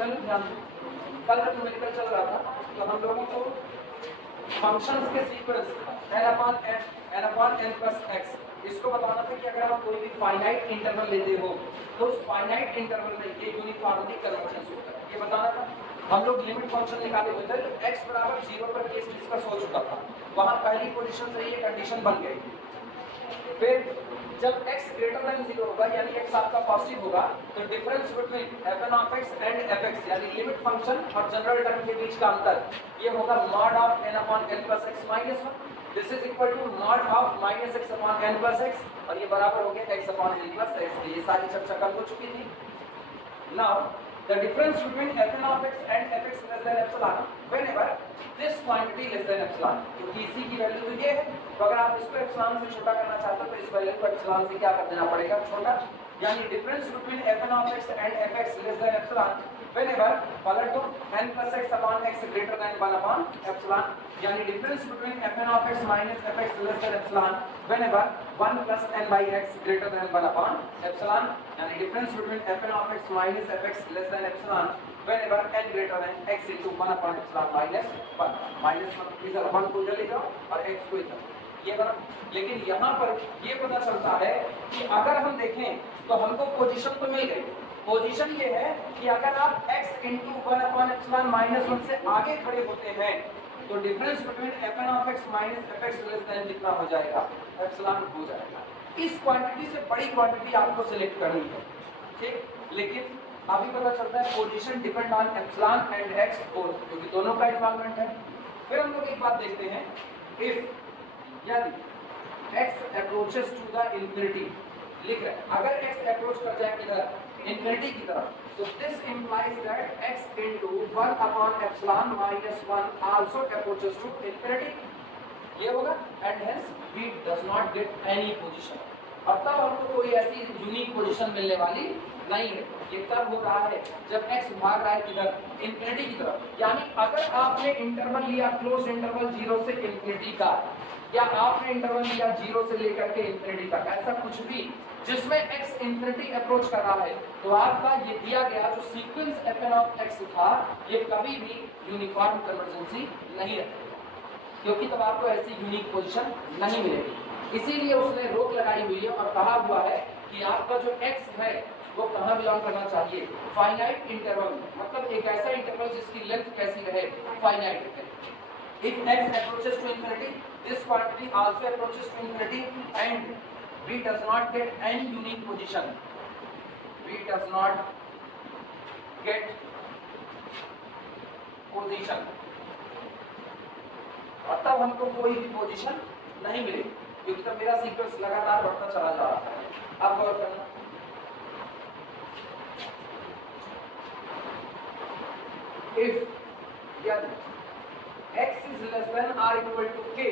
चलो ध्यान दो, कल जब न्यूमेरिकल चल रहा था तो हम लोगों को फंक्शंस के सीक्वेंस n/n + x इसको बताना था कि अगर आप कोई भी फाइनाइट इंटरवल लेते हो तो उस फाइनाइट इंटरवल में ये यूनिफॉर्मली कन्वर्जेंस होता है, ये बताना था। हम लोग लिमिट फंक्शन निकाले हुए थे तो x बराबर 0 पर केस डिस्कस हो चुका था, वहां पहली पोजीशन से ये कंडीशन बन गई थी। फिर जब x ग्रेटर देन 0 होगा यानी x आपका पॉजिटिव होगा तो difference between fn(x) and fx यानी लिमिट फंक्शन और जनरल टर्म के बीच का अंतर ये होगा mod of n/n + x - 1 this is equal to mod of -x/n + x और ये बराबर हो गया x/n + x। ये सारी चर्चा कल हो चुकी थी। Now the difference between fn(x) and fx less than epsilon whenever this quantity less than epsilon, क्योंकि इसी की वैल्यू तो ये है, तो अगर आप इसको एप्सिलॉन से छोटा करना चाहते हो तो इस वैल्यू को एप्सिलॉन से क्या कर देना पड़ेगा, छोटा। यानी difference between fn(x) and fx less than epsilon whenever पलट दो n + x/x greater than 1/epsilon, यानी difference between fn(x) minus fx less than epsilon whenever 1 + n/x greater than 1/epsilon, यानी difference between fn(x) minus fx less than epsilon whenever n greater than x into 1/epsilon minus 1 minus 1 इधर 1 को इधर ले जाओ और x को इधर, ये बराबर। लेकिन यहाँ पर ये पता चलता है कि अगर हम देखें तो हमको पोजीशन तो मिल गई, पोजीशन ये है कि अगर आप x into 1/epsilon minus 1 से आगे खड़े होते हैं तो difference between fn(x) minus fx less than कितना हो जाएगा, एप्सिलॉन हो जाएगा। इस क्वांटिटी से बड़ी क्वांटिटी आपको सिलेक्ट करनी है, ठीक। लेकिन अभी पता चलता है position depend on epsilon and x both, क्योंकि दोनों का इन्वॉल्वमेंट है। फिर हम लोग एक बात देखते हैं, इफ यदि x approaches to the infinity, लिख रहे हैं अगर x अप्रोच कर जाए किधर, इंफिनिटी की तरफ, तो this implies that x into 1/epsilon minus 1 also approaches to infinity, ये होगा and hence we does not get any position। और तब हमको कोई ऐसी यूनिक पोजीशन मिलने वाली नहीं है। ये तब हो रहा है जब x भाग रहा है किधर, इंफिनिटी की तरफ। यानी अगर आपने इंटरवल लिया क्लोज इंटरवल 0 से इंफिनिटी का, या आपने इंटरवल लिया 0 से लेकर के इंफिनिटी तक, ऐसा कुछ भी जिसमें x इंफिनिटी अप्रोच कर रहा है, तो आपका ये दिया गया जो सीक्वेंस fn(x) था ये कभी भी यूनिफॉर्म कन्वर्जेंसी नहीं रखेगा, क्योंकि तब आपको ऐसी यूनिक पोजीशन नहीं मिलेगी। इसीलिए उसने रोक लगाई हुई है और कहा हुआ है कि आपका जो x है वो कहाँ बिलोंग करना चाहिए, फाइनाइट इंटरवल, मतलब एक ऐसा इंटरवल जिसकी लेंथ कैसी रहे, फाइनाइट रहे। If x approaches to infinity, this quantity also approaches to infinity and v does not get any unique position, v does not get position, और तब हमको कोई भी पोजीशन नहीं मिलेगी, क्योंकि तब मेरा सीक्वेंस लगातार बढ़ता चला जा रहा है। अब गौर करना, if यदि x is less than or equal to k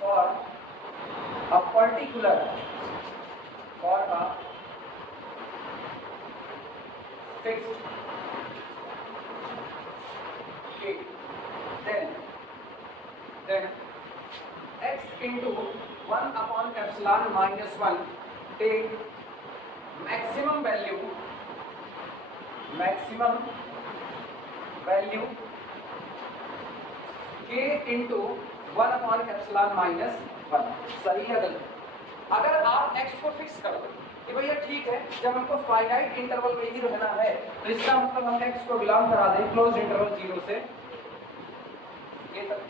for a particular fixed k, then x into 1/epsilon minus 1 take maximum value k into 1/epsilon minus 1, सही है गलत? अगर आप x को फिक्स कर दो कि भैया ठीक है, जब हमको फाइनाइट इंटरवल में ही रहना है तो इसका मतलब हम x को बिलोंग करा दें क्लोज इंटरवल 0 से ये तक।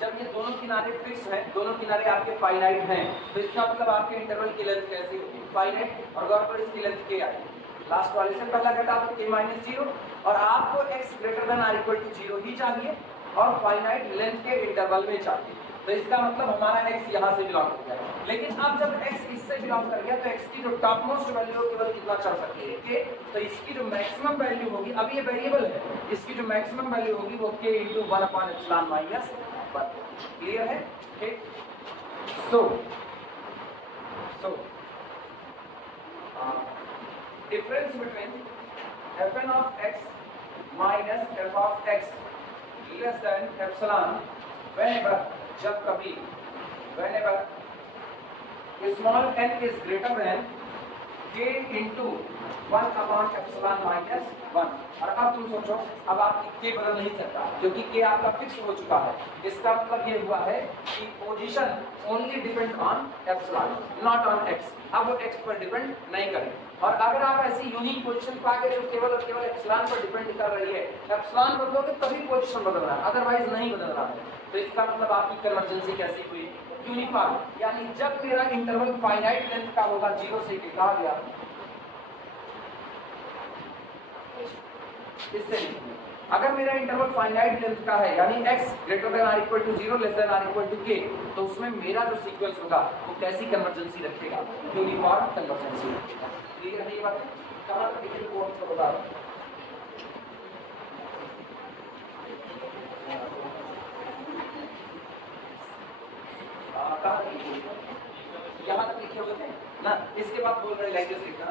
जब ये दोनों किनारे फिक्स हैं, दोनों किनारे आपके फाइनाइट हैं, तो इसका मतलब आपके इंटरवल की लेंथ कैसी होगी, फाइनाइट, और गौर पर इसकी लेंथ k आएगी, लास्ट वाले से पहला घटा दो k - 0, और आपको x greater than or equal to 0 ही चाहिए और फाइनाइट लेंथ के इंटरवल में चाहिए, तो इसका मतलब हमारा x यहाँ से बिलोंग कर गया। लेकिन अब जब x इससे बिलोंग कर गया तो x की जो टॉप मोस्ट वैल्यू है केवल कितना चढ़ सकती है, k, तो इसकी जो मैक्सिमम वैल्यू होगी, अब ये वेरिएबल है, इसकी जो मैक्सिमम वैल्यू होगी वो k into 1/epsilon minus 1। Clear है? ठीक। सो difference between fn(x) minus f(x) less than epsilon whenever, जब कभी, whenever small n is greater than k into 1/ε-1। और अब तुम सोचो, अब आप k बदल नहीं सकता क्योंकि k आपका फिक्स हो चुका है। इसका मतलब ये हुआ है कि position only depend on epsilon, not on x। अब वो x पर डिपेंड नहीं करें। और अगर आप ऐसी यूनिक पोजीशन पा गए जो केवल और केवल एप्सिलॉन पर डिपेंड कर रही है, एप्सिलॉन बदलोगे तभी पोजीशन बदल रहा है, अदरवाइज नहीं बदल रहा है। तो इसका मतलब आपकी कन्वर्जेंसी कैसी हुई? यूनिफॉर्म। यानी जब मेरा इंटरवल फाइनाइट लेंथ का होगा 0 से k कहा गया, इससे अगर मेरा इंटरवल फाइनाइट लेंथ का है यानी x greater than or equal to 0 less than or equal to k, तो उसमें मेरा जो सीक्वेंस होगा वो कैसी कन्वर्जेंसी रखेगा? यूनिफॉर्म कन्वर्जेंसी रखेगा। क्लियर है ये बात? कहां तक लिखे कोड को बता रहा हूं। यहाँ तक लिखे हुए थे ना, इसके बाद बोल रहे लैंग्वेज लिखना।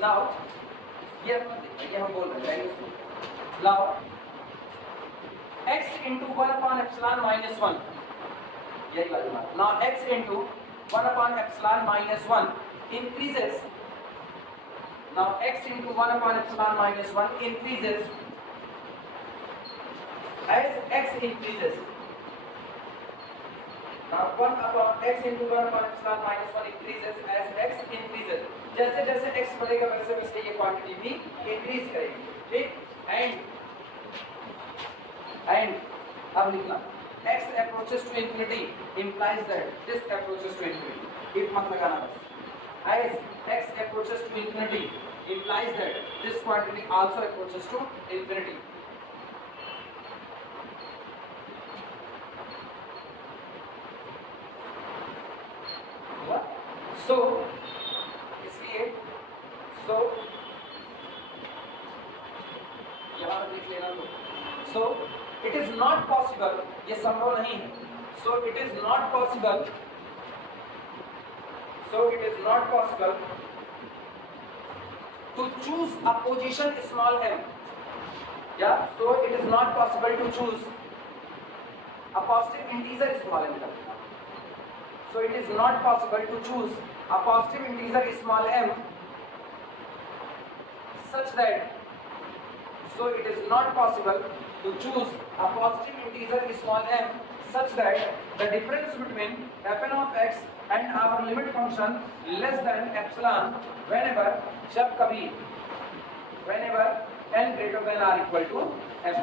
नाउ ये हम बोल रहे हैं लैंग्वेज। नाउ x into 1/ε-1, यही वाली बात। Now x into 1/ε-1 increases, now x into 1/ε-1 increases as x increases। Now 1/x into 1/ε-1 increases as x increases। जैसे जैसे x बढ़ेगा वैसे वैसे ये क्वांटिटी भी इंक्रीज करेगी, ठीक। एंड अब लिखना x approaches to infinity implies that this approaches to infinity। if मत लगाना बस, as x approaches to infinity implies that this quantity also approaches to infinity। so इसलिए so यहाँ पर लिख लेना तो so it is not possible, ये संभव नहीं है। so it is not possible to choose a position small m, yeah, so it is not possible to choose a positive integer small m। so it is not possible to choose a positive integer small m such that, so it is not possible to choose a positive integer small m such that the difference between fn of x and our limit function less than epsilon whenever, जब कभी, whenever n greater than or equal to f।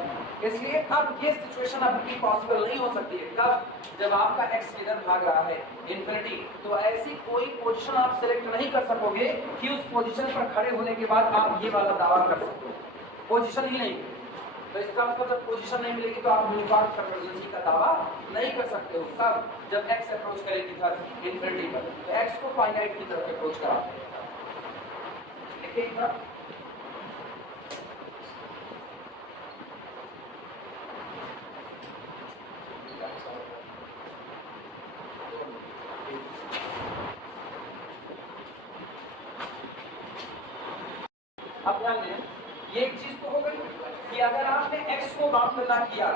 इसलिए अब ये situation आपकी possible नहीं हो सकती है। कब? जब आपका x किधर भाग रहा है? इन्फिनिटी। तो ऐसी कोई पोजीशन आप सिलेक्ट नहीं कर सकोगे कि उस पोजीशन पर खड़े होने के बाद आप ये वाला दावा कर सको, पोजीशन ही नहीं। तो इसका मतलब जब पोजीशन नहीं मिलेगी तो आप यूनिफॉर्म कन्वर्जेंसी का दावा नहीं कर सकते हो। कब? जब x अप्रोच करे किधर? इन्फिनिटी पर। तो x को फाइनाइट की तरफ अप्रोच कराते हैं। देखिए इधर अब ध्यान दें, ये एक चीज तो हो गई कि अगर आपने x को बाउंड ना किया,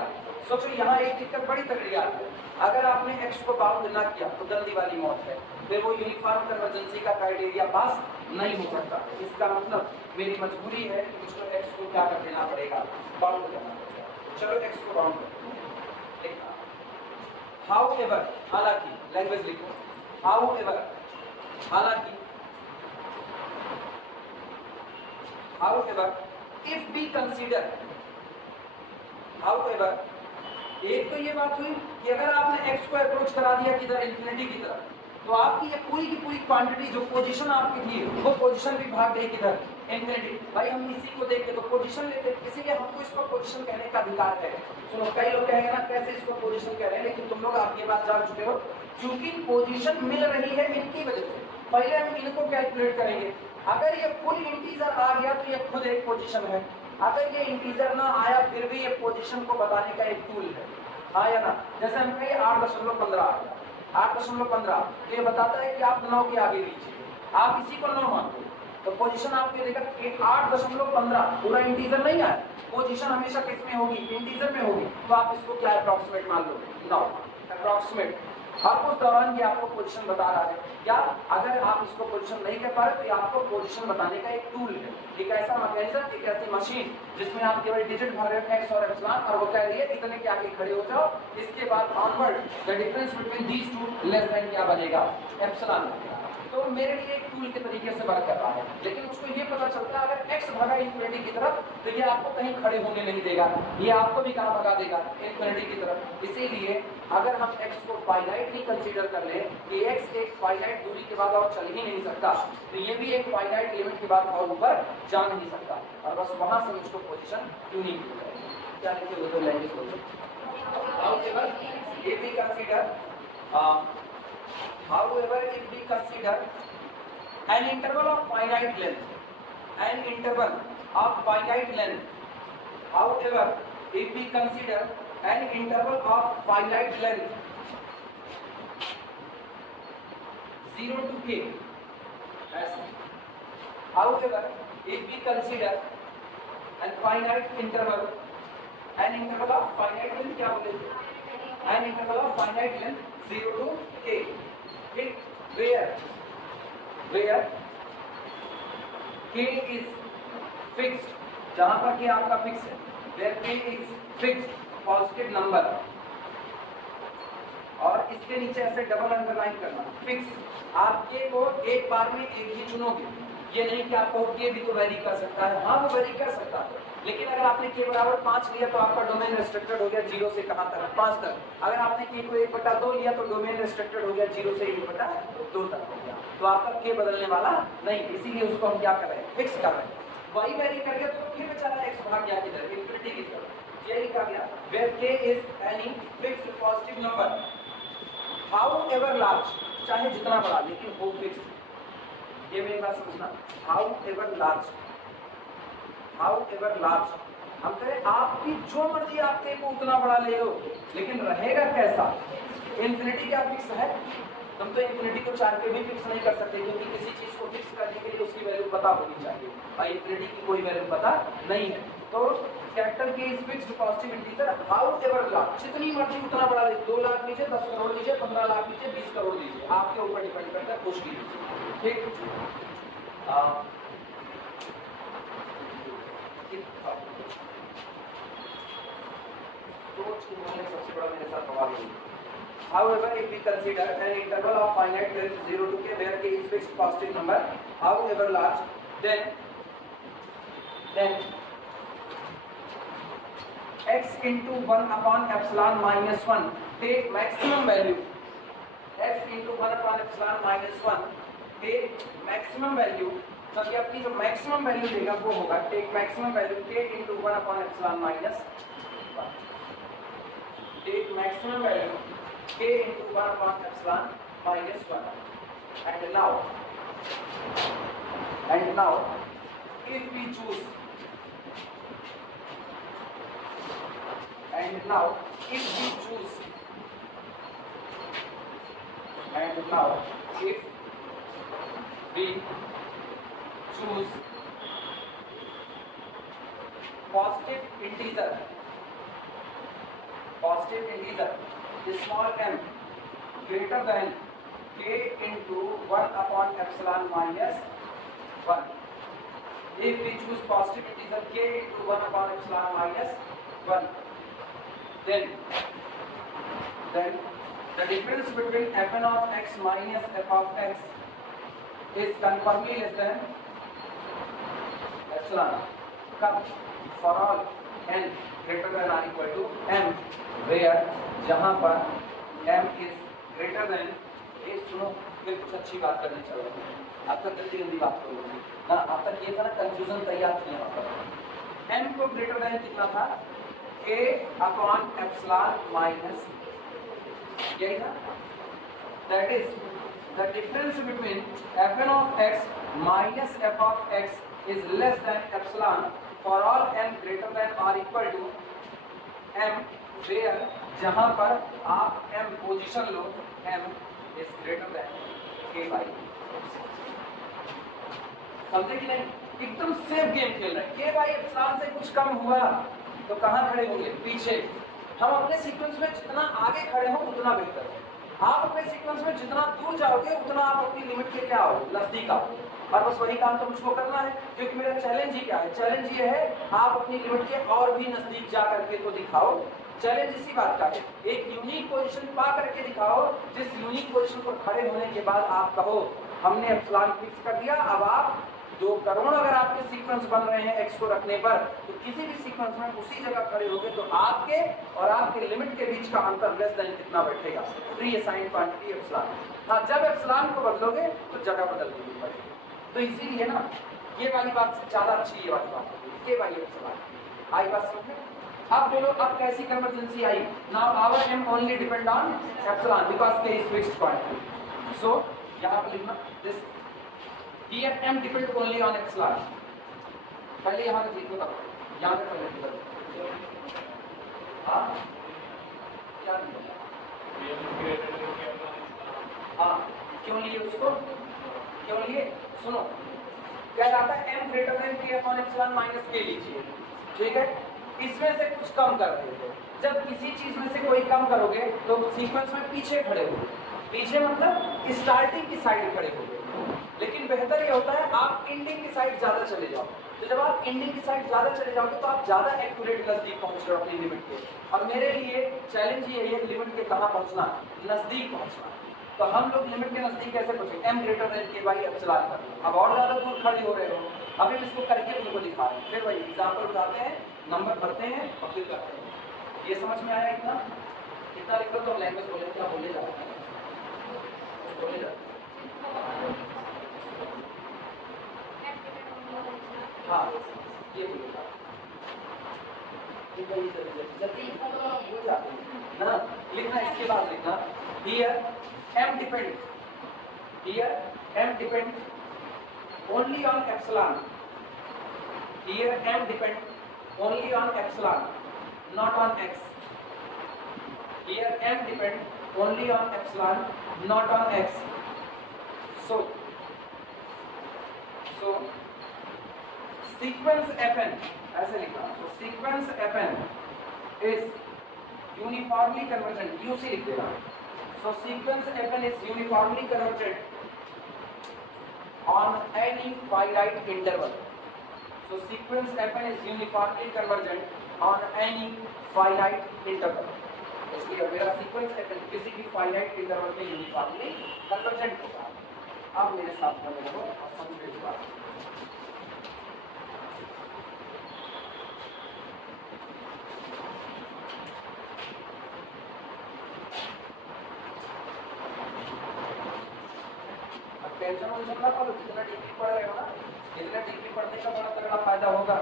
सोचो यहाँ एक दिक्कत बड़ी तगड़ी आती है, अगर आपने x को बाउंड ना किया तो गंदी वाली मौत है, फिर वो यूनिफॉर्म कन्वर्जेंसी का क्राइटेरिया पास नहीं हो सकता। इसका मतलब मेरी मजबूरी है कि मुझको x को क्या कर देना पड़ेगा? बाउंड करना पड़ेगा। चलो x को बाउंड करते हैं। हाउएवर, हालांकि, लैंग्वेज लिखो, हाउएवर, हालांकि, however if we consider, however एक तो ये बात हुई कि अगर आपने x को अप्रोच करा दिया किधर? इन्फिनिटी की तरफ, तो आपकी ये पूरी की पूरी क्वांटिटी जो पोजीशन आपकी थी वो पोजीशन भी भाग गई किधर? इन्फिनिटी। भाई हम इसी को देख के तो पोजीशन लेते, इसीलिए हमको इसको पोजीशन कहने का अधिकार है। सुनो, कई लोग कहेंगे ना कैसे इसको पोजीशन कह रहे हैं, लेकिन तुम लोग आप ये बात जान चुके हो क्योंकि पोजीशन मिल रही है इनकी वजह से। पहले हम इनको कैलकुलेट करेंगे। अगर ये फुल इंटीजर आ गया तो ये खुद एक पोजीशन है, अगर ये इंटीजर ना आया फिर भी ये पोजीशन को बताने का एक टूल है, हाँ या ना? जैसे हम कहें 8.15 आ गया, 8.15 तो ये बताता है कि आप 9 के आगे लीजिए, आप इसी को 9 मानते हो तो पोजीशन आपको देगा कि 8.15 पूरा इंटीजर नहीं आया, पोजीशन हमेशा किस में होगी? इंटीजर में होगी। तो आप इसको क्या अप्रॉक्सीमेट मान लो? 9 अप्रॉक्सीमेट आप उस दौरान ये आपको पोजीशन बता रहा है, या अगर आप इसको पोजीशन नहीं कर पा रहे तो ये आपको पोजीशन बताने का एक टूल है, एक ऐसा मैकेनिज्म, एक ऐसी मशीन जिसमें आप केवल डिजिट भर रहे हो एक्स और एप्सिलॉन, और वो कह रही है इतने के आगे खड़े हो जाओ, इसके बाद onward the difference between these two less than क्या बनेगा, एप्सिलॉन बनेगा। तो मेरे लिए एक टूल के तरीके से वर्क कर रहा है, लेकिन उसको ये पता चलता है अगर x भागा इन्फिनिटी की तरफ तो ये आपको कहीं खड़े होने नहीं देगा, ये आपको भी कहाँ भगा देगा, इन्फिनिटी की तरफ। इसीलिए अगर हम x को फाइनाइट ही कंसीडर कर ले कि x एक फाइनाइट दूरी के बाद और चल ही नहीं सकता, तो ये भी एक फाइनाइट लिमिट के बाद और ऊपर जा नहीं सकता, और बस वहां से उसको पोजीशन यूनिक हो जाएगी। क्या लिखे वो तो लैंग्वेज बोलो। However, if we consider an interval of finite length, an interval of finite length. However, if we consider an interval of finite length, 0 to k. However, if we consider an finite interval, an interval of finite length क्या बोलेंगे? An interval of finite length 0 to k. Where k is fixed, जहां पर k आपका fix है, where k is fixed positive number, और इसके नीचे ऐसे डबल अंडरलाइन करना, फिक्स। आप k को एक बार में एक ही चुनोगे, ये नहीं कि आपको k भी तो वेरी कर सकता है, हाँ वो वेरी कर सकता है, लेकिन अगर आपने k बराबर 5 लिया तो आपका डोमेन रेस्ट्रिक्टेड हो गया 0 से कहां तक, 5 तक। अगर आपने k को 1/2 लिया तो डोमेन रेस्ट्रिक्टेड हो गया 0 से 1/2 तक हो गया, तो आपका k बदलने वाला नहीं, इसीलिए उसको हम क्या कर रहे हैं, फिक्स कर रहे हैं। वही वेरी कर गया तो k बेचारा x भाग गया किधर, इन्फिनिटी की तरफ। ये लिखा गया where k is any fixed positive number however large, चाहे जितना बड़ा लेकिन हो फिक्स। ये मेरी बात समझना, however large हम कहें आपकी जो मर्जी आप k को उतना बड़ा ले लो, लेकिन रहेगा कैसा, इन्फिनिटी क्या फिक्स है? हम तो इन्फिनिटी को चाह के भी फिक्स नहीं कर सकते, क्योंकि किसी चीज को फिक्स करने के लिए उसकी वैल्यू पता होनी चाहिए, और इन्फिनिटी की कोई वैल्यू पता नहीं है। तो capital K is fixed positive integer however large, जितनी मर्जी उतना बड़ा लीजिए, 2 लाख लीजिए, 10 करोड़ लीजिए, 15 लाख लीजिए, 20 करोड़ लीजिए, आपके ऊपर डिपेंड करता है, कुछ लीजिए। ठीक, सबसे बड़ा मेरे साथ सवाल है। However, if we consider an interval of finite length 0 to k where k is fixed positive number, however large, then x into 1 upon epsilon minus 1 take maximum value, x into 1 upon epsilon minus 1 take maximum value, तब ये अपनी जो maximum value देगा वो होगा take maximum value k into 1 upon epsilon minus 1, take maximum value k into 1 upon epsilon minus 1, and now if we choose, and now if we choose positive integer small m greater than k into 1 upon epsilon minus 1, if we choose positive integer k into 1 upon epsilon minus 1, then the difference between fn of x minus f of x is conformably less than epsilon. Come for all n greater than or equal to m, where जहां पर m is greater than, ये सुनो फिर कुछ अच्छी बात करनी चाहिए, अब तक गंदी गंदी बात करोगे ना, अब तक ये था ना कंफ्यूजन तैयार थी यहाँ पर। m को ग्रेटर देन कितना था, k अपॉन एप्सिलॉन माइनस, यही था, that is the difference between fn of x minus f of x is less than epsilon for all n greater than or equal to m, where जहां पर आप m position low, m is greater than k by, समझे कि नहीं? एकदम safe game खेल रहे हैं। k by epsilon से कुछ कम हुआ तो कहां खड़े होंगे, पीछे। हम अपने सीक्वेंस में जितना आगे खड़े हो उतना बेहतर है, आप अपने सीक्वेंस में जितना दूर जाओगे उतना आप अपनी लिमिट के क्या हो, नजदीक आओ। और बस वही काम तो मुझको करना है, क्योंकि मेरा चैलेंज ही क्या है, चैलेंज ये है आप अपनी लिमिट के और भी नजदीक जा करके तो दिखाओ। चैलेंज इसी बात का है, एक यूनिक पोजीशन पा करके दिखाओ, जिस यूनिक पोजीशन पर खड़े होने के बाद आप कहो हमने एप्सिलॉन फिक्स कर दिया। अब आप 2 करोड़ अगर आपके सीक्वेंस बन रहे हैं एक्स को रखने पर, तो किसी भी सीक्वेंस में उसी जगह खड़े होगे तो आपके और आपके लिमिट के बीच का अंतर लेस देन कितना बैठेगा, प्री असाइंड क्वांटिटी एप्सिलॉन। हाँ, जब एप्सिलॉन को बदलोगे तो जगह बदल देनी पड़ेगी। तो इसीलिए ना ये वाली बात से ज्यादा अच्छी ये वाली बात है, के वाली एप्सिलॉन आई बात समझ में। अब बोलो अब कैसी कन्वर्जेंसी आई, now our M only depend on epsilon because K is fixed quantity. So यहां पर लिखना this here m depend only on epsilon। पहले यहां पे लिखो, तब यहां पे पहले लिखो। हां क्या लिखा, हां क्यों लिए उसको, क्यों लिए, सुनो क्या रहा था, m greater then k upon epsilon minus k लीजिए, ठीक है। इसमें से कुछ कम कर रहे हो, जब किसी चीज में से कोई कम करोगे तो सीक्वेंस में पीछे खड़े हो, पीछे मतलब स्टार्टिंग की साइड खड़े हो। लेकिन बेहतर ये होता है आप एंडिंग की साइड ज्यादा चले जाओ, तो जब आप एंडिंग की साइड ज्यादा चले जाओगे तो आप ज्यादा एक्यूरेट नजदीक पहुंच रहे हो अपनी लिमिट के। और मेरे लिए चैलेंज ये है लिमिट के कहां पहुंचना, नजदीक पहुंचना। तो हम लोग लिमिट के नजदीक कैसे पहुंचे, m greater then k by epsilon कर। अब और ज्यादा दूर खड़े हो रहे हो, अभी इसको करके तुमको दिखा रहे हैं, फिर वही एग्जांपल उठाते हैं, नंबर भरते हैं और फिर करते हैं। ये समझ में आया इतना, इतना लिखो तो लैंग्वेज बोले क्या बोले जा रहे हैं, बोले जा। हाँ ये बोलेगा ना, लिखना इसके बाद लिखना here m depend only on epsilon, here m depend only on epsilon not on x, here m depend only on epsilon not on x। so sequence fn ऐसे लिखा, so sequence fn is uniformly convergent, UC लिख देना। so sequence fn is uniformly convergent on any finite interval, so sequence fn is uniformly convergent on any finite interval। इसलिए मेरा sequence fn किसी भी finite interval में uniformly convergent होगा। अब मेरे साथ में देखो और समझो इस बात। टेंशन वंशन ना करो, जितना डीपली पढ़ रहे हो ना, इतना डीपली पढ़ने का बड़ा तगड़ा फायदा होगा।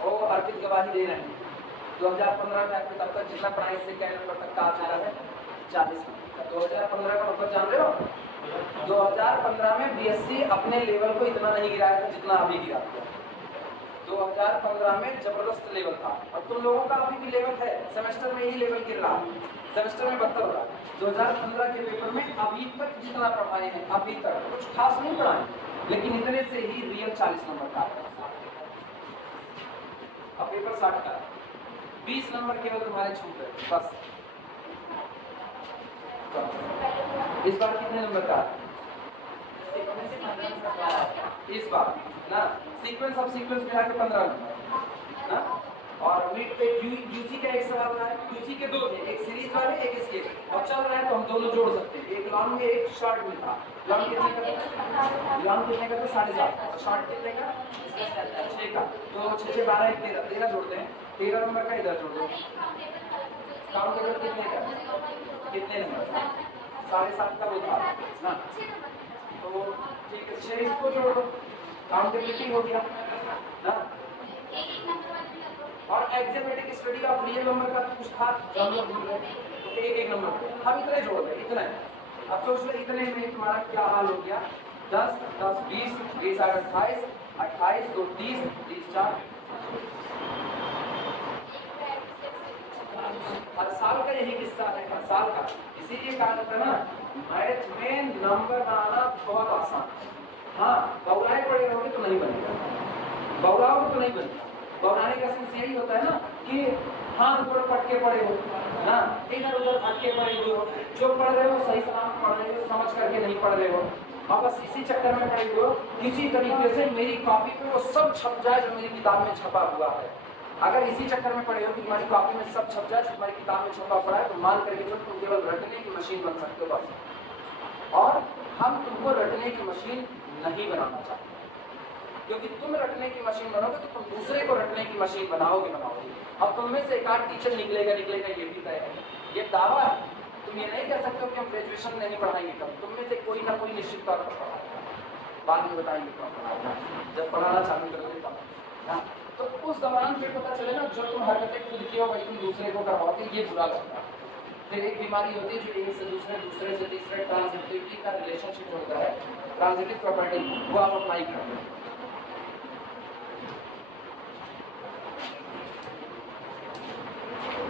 वो अर्पित गवाही दे रहे हैं 2015 में आपके तब तक जितना पढ़ाई से क्या नंबर तक का आ चुका है, 40 नंबर। 2015 का मतलब जान रहे हो, 2015 में बीएससी अपने लेवल को इतना नहीं गिराया था जितना अभी गिरा दिया। 2015 में जबरदस्त लेवल था, और तुम लोगों का अभी भी लेवल है, सेमेस्टर में ही लेवल गिर रहा है, सेमेस्टर में बदतर हो रहा है। 2015 के पेपर में अभी तक जितना पढ़ाए हैं, अभी तक कुछ खास नहीं पढ़ाए, लेकिन इतने से ही रियल 40 नंबर का अब पेपर 60 का, 20 नंबर केवल तुम्हारे छूट गए बस। इस बार कितने नंबर का, इस बार ना सीक्वेंस ऑफ सीक्वेंस मिला के 15 नंबर ना। और मिड पे यूसी का एक सवाल रहा है, यूसी के 2 थे, एक सीरीज वाले एक स्केप, और चल रहा है तो हम दोनों जोड़ सकते हैं, एक लॉन्ग में एक शॉर्ट में था। लॉन्ग कितने का, लॉन्ग कितने का था 7.5, और शॉर्ट कितने का 6 का, तो 6 6 12 1 13, 13 जोड़ते हैं, 13 नंबर का इधर जोड़ दो। काउंटेबल कितने का, कितने नंबर, 7.5 का वो था ना, तो ठीक है 6 इसको जोड़ दो, काउंटेबिलिटी हो गया ना। और एग्जेमेटिक स्टडी ऑफ रियल नंबर का कुछ था जो हम लोग भूल गए, तो एक एक नंबर हम इतने जोड़ गए, इतना है। अब सोच लो इतने में तुम्हारा क्या हाल हो गया, 10 10 20 20 28 28 2 30 30 4। हर साल का यही किस्सा है, हर साल का। इसीलिए कहा जाता है ना मैथ में नंबर बनाना बहुत आसान। हाँ बौराए पड़े रहोगे तो नहीं बनेगा, बौराओगे तो नहीं बनेगा। बौराने का सेंस यही होता है ना कि हाथ गोड़ पटके पड़े हो ना, इधर उधर भटके पड़े हुए हो, जो पढ़ रहे हो सही सलामत पढ़ रहे हो, समझ करके नहीं पढ़ रहे हो, और बस इसी चक्कर में पड़े हुए हो किसी तरीके से मेरी कॉपी पे वो सब छप जाए जो मेरी किताब में छपा हुआ है। अगर इसी चक्कर में पड़े हो कि तुम्हारी कॉपी में सब छप जाए जो तुम्हारी किताब में छपा पड़ा है, तो मान करके जो तुम केवल रटने की मशीन बन सकते हो बस। और हम तुमको रटने की मशीन नहीं बनाना चाहते, क्योंकि तुम रटने की मशीन बनोगे तो तुम दूसरे को रटने की मशीन बनाओगे। अब तुम में से एक आध टीचर निकलेगा ये भी तय है, ये दावा है। तुम ये नहीं कह सकते हो कि हम ग्रेजुएशन नहीं पढ़ाएंगे, कब तुम में से कोई ना कोई निश्चित तौर पर पढ़ाएगा, बाद में बताएंगे कब पढ़ाएगा, जब पढ़ाना चालू करोगे तब। तो उस दौरान फिर पता चले ना जो तुम हरकतें खुद की हो वही तुम दूसरे को करवाओगे, ये बुरा लगता है। फिर एक बीमारी होती है जो एक से दूसरे, दूसरे से तीसरे, ट्रांजिटिविटी का रिलेशनशिप होता है, ट्रांजिटिव प्रॉपर्टी, वो आप अप्लाई करते हैं।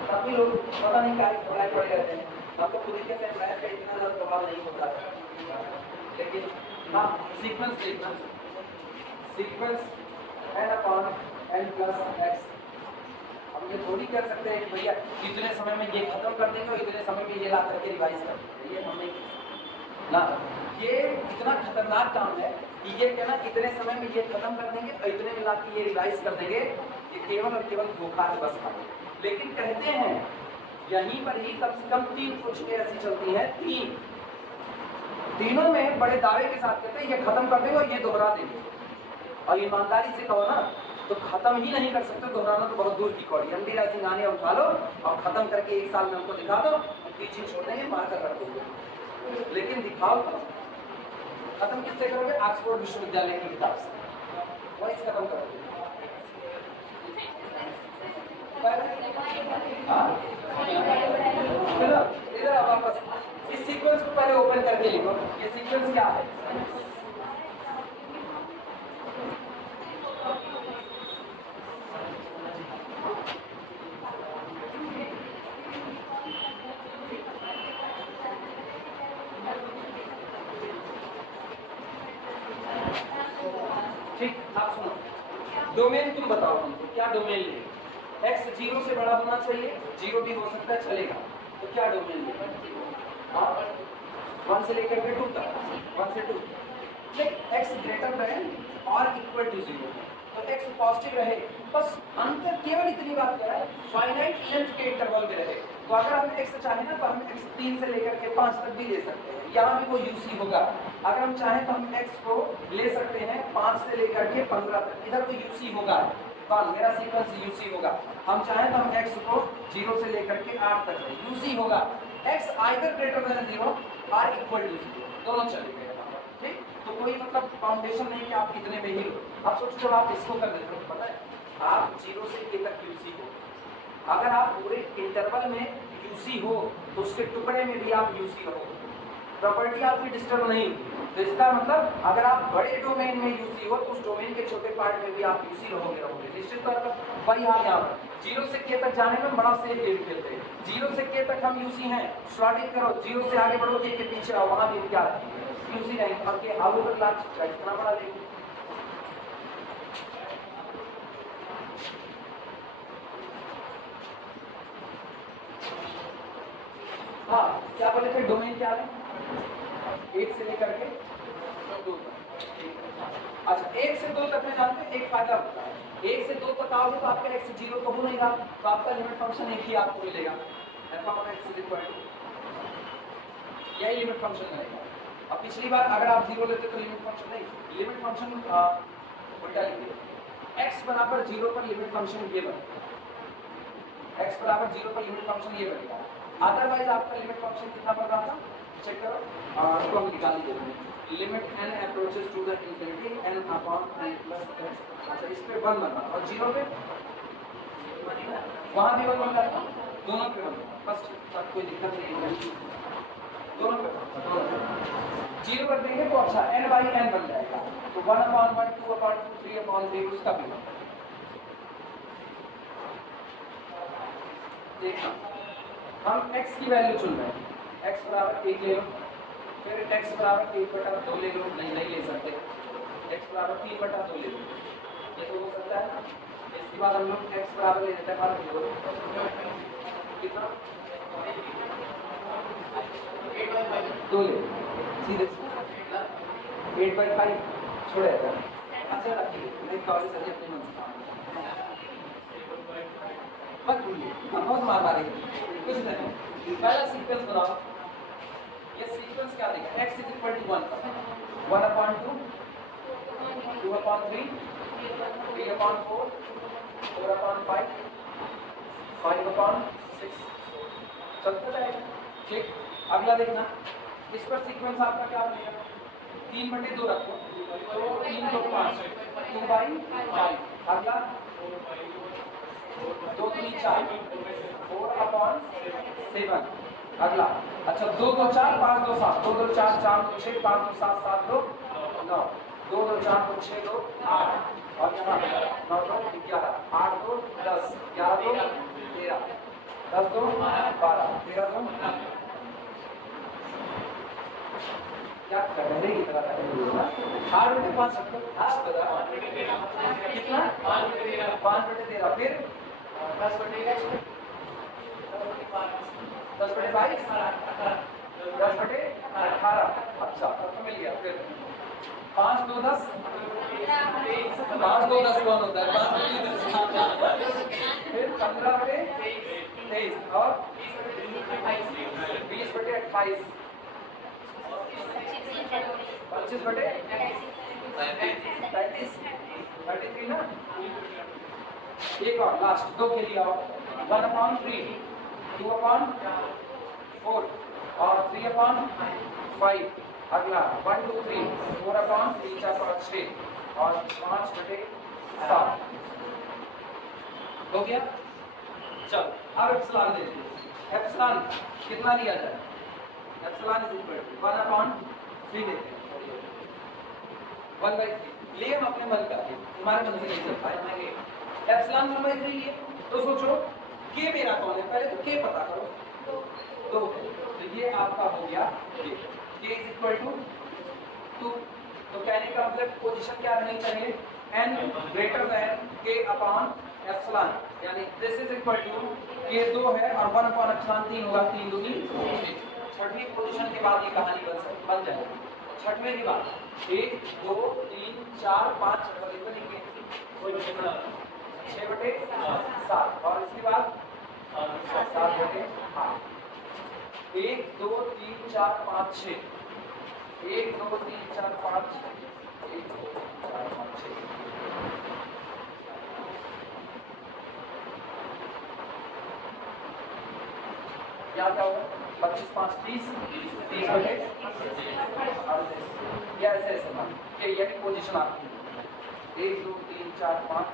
काफी लोग पता नहीं क्या पढ़ाई पढ़े रहते हैं, हम तो खुद ही कहते हैं मैथ का इतना ज़्यादा प्रभाव नहीं होता है, लेकिन हाँ सीक्वेंस देखना, सीक्वेंस n/n+x। हम ये थोड़ी कह सकते हैं कि भैया इतने समय में ये खत्म कर देंगे और इतने समय में ये ला करके रिवाइज कर देंगे, ये हम नहीं ना, ये इतना खतरनाक काम है कि ये कहना इतने समय में ये खत्म कर देंगे और इतने में ला के ये रिवाइज कर देंगे, ये केवल और केवल धोखा है बस। लेकिन कहते हैं यहीं पर ही कम से कम 3 कुछ ऐसी चलती हैं, तीनों में बड़े दावे के साथ कहते हैं ये खत्म कर देंगे और ये दोहरा देंगे। और ईमानदारी से कहो ना तो खत्म ही नहीं कर सकते, दोहराना तो बहुत दूर की कौड़ी। अंधेरा सिंगानिया उठा लो और खत्म करके 1 साल में हमको दिखा दो, पीछे छोड़ देंगे, मार कर रख दोगे, लेकिन दिखाओ तो। खत्म किससे करोगे? ऑक्सफोर्ड विश्वविद्यालय की किताब से, वही खत्म करोगे। चलो इधर वापस इस सीक्वेंस को पहले ओपन करके लिखो, ये सीक्वेंस क्या है? ठीक, आप सुनो, डोमेन तुम बताओ हमको, क्या डोमेन ले? x 0 से बड़ा होना चाहिए, 0 भी हो सकता है चलेगा, तो क्या डोमेन ले? 1 से लेकर के 2 तक, 1 से 2, x ग्रेटर देन और इक्वल टू 0, तो x पॉजिटिव रहे, बस अंतर केवल इतनी बात क्या है, फाइनाइट लेंथ के इंटरवल में रहे। तो अगर हम x चाहें ना तो हम x 3 से लेकर के 5 तक भी ले सकते हैं, यहाँ भी वो UC होगा। अगर हम चाहें तो हम x को ले सकते हैं 5 से लेकर के 15 तक, इधर तो UC होगा, मेरा सीक्वेंस UC होगा। हम चाहें तो हम x को 0 से लेकर के 8 तक है, UC होगा। x आइदर ग्रेटर देन 0 और इक्वल टू 0, दोनों चलेंगे। ठीक, तो कोई मतलब फाउंडेशन नहीं कि आप इतने में ही लो। आप सोचो जब आप इसको कर देते हो, पता है आप 0 से k तक UC हो, अगर आप पूरे इंटरवल में UC हो तो उसके टुकड़े में भी आप UC रहो, प्रॉपर्टी आपकी डिस्टर्ब नहीं होगी। तो इसका मतलब अगर आप बड़े डोमेन में UC हो तो उस डोमेन के छोटे पार्ट में भी आप UC रहोगे निश्चित तौर पर। वही हाल यहाँ पर 0 से k तक जाने में बड़ा सेफ गेम खेलते हैं, 0 से k तक हम UC हैं, स्टार्टिंग करो 0 से आगे बढ़ो k के पीछे आओ, वहाँ भी क्या UC रहेंगे और के हाउ पर लास्ट कितना बड़ा लेंगे। हाँ क्या बोले थे, डोमेन क्या है? 1 से लेकर के 2 तक। अच्छा 1 से 2 तक में जानते हैं एक फायदा होता है, 1 से 2 तक आओगे तो आपका x 0 तो हो नहीं रहा, तो आपका लिमिट फंक्शन एक ही आपको मिलेगा, यही लिमिट फंक्शन रहेगा। अब पिछली बार अगर आप 0 लेते तो लिमिट फंक्शन नहीं, लिमिट फंक्शन उल्टा लिखिए, x बराबर 0 पर लिमिट फंक्शन ये बनेगा, x बराबर 0 पर लिमिट फंक्शन ये बनेगा। अदरवाइज आपका लिमिट फंक्शन कितना बन रहा था, चेक करो, तो हम निकाल देते हैं, limit n approaches to the infinity n upon n plus x। अच्छा इस पे 1 बन रहा और 0 पे वहाँ भी 1 बन रहा था, दोनों पे 1 बस, तब कोई दिक्कत नहीं है, दोनों पे 0 कर देंगे तो अच्छा n बाई n बन जाएगा, तो 1 अपॉन 1 2 अपॉन 2 3 अपॉन 3 उसका भी देखना। हम x की वैल्यू चुन रहे हैं, x बराबर 1 ले लो, फिर x बराबर 1/2 ले लो, नहीं ले सकते, x बराबर 3/2 ले लो, ये तो हो सकता है ना, इसके बाद हम लोग x बराबर ले लेते हैं कितना 2 ले सीधे 8/5 छोड़े अच्छा रखिए मैं कॉलेज से अपने मन से मत भूलिए हम बहुत मार मारेंगे कुछ नहीं पहला सीक्वेंस बनाओ ये सीक्वेंस क्या देगा x = 1 1/2 2/3 3/4 4/5 5/6 चलता जाएगा ठीक अगला देखना इस पर सीक्वेंस आपका क्या बनेगा 3/2 रखो तो 3 तो 5 2/5 अगला 2 3 4 4/7 अगला अच्छा 2 2 4 5 2 7 2 2 4 4 2 6 5 2 7 7 2 9 2 2 4 2 6 2 8 और यहाँ 9 2 11 8 2 10 11 2 13 10 2 12 13 2 क्या कर रहे हैं की तरह 8/5 सबको आप बता कितना 5/13 फिर 10/22 10/18 अच्छा अब तो मिल गया फिर 5 2 10 5 2 10 कौन होता है 5 2 10 फिर 15/23 और 20/28 25/33 33 ना एक और लास्ट दो के लिए आओ 1/3 2/4 और 3/5 अगला 1 2 3 4/3 4 5 6 और 5/7 हो गया चल अब एप्सिलॉन ले लीजिए एप्सिलॉन कितना लिया जाए एप्सिलॉन = 1/3 लेते हैं 1/3 लिए हम अपने मन का हमारे मन से नहीं चल पाए एप्सिलॉन 1/3 लिए तो सोचो के मेरा कौन है पहले तो के पता करो तो ये आपका हो गया के = 2 तो कहने का मतलब पोजीशन क्या रहनी चाहिए n > k/ε यानी दिस इज इक्वल टू के 2 है और 1/ε 3 होगा 3 दूनी छठवीं पोजीशन के बाद ये कहानी बन जाएगी छठवें के बाद 1 2 3 4 5 6/7 और इसके बाद 7/8 1 2 3 4 5 6 1 2 3 4 5 1 2 4 5 6 क्या क्या होगा 25 5 30 30/38 ऐसे ऐसे ये यानी पोजीशन आपकी 1 2 3 4 5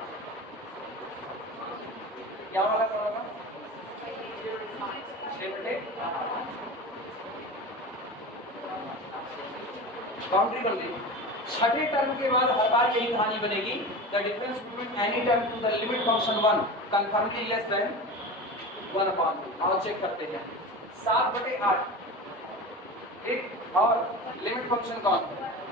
क्या वाला कौन होगा 6/8 बाउंड्री बन गई छठे टर्म के बाद हर बार यही कहानी बनेगी the difference between any term to the limit function 1 confirmly less than 1/2 आओ चेक करते हैं 7/8 ठीक और लिमिट फंक्शन कौन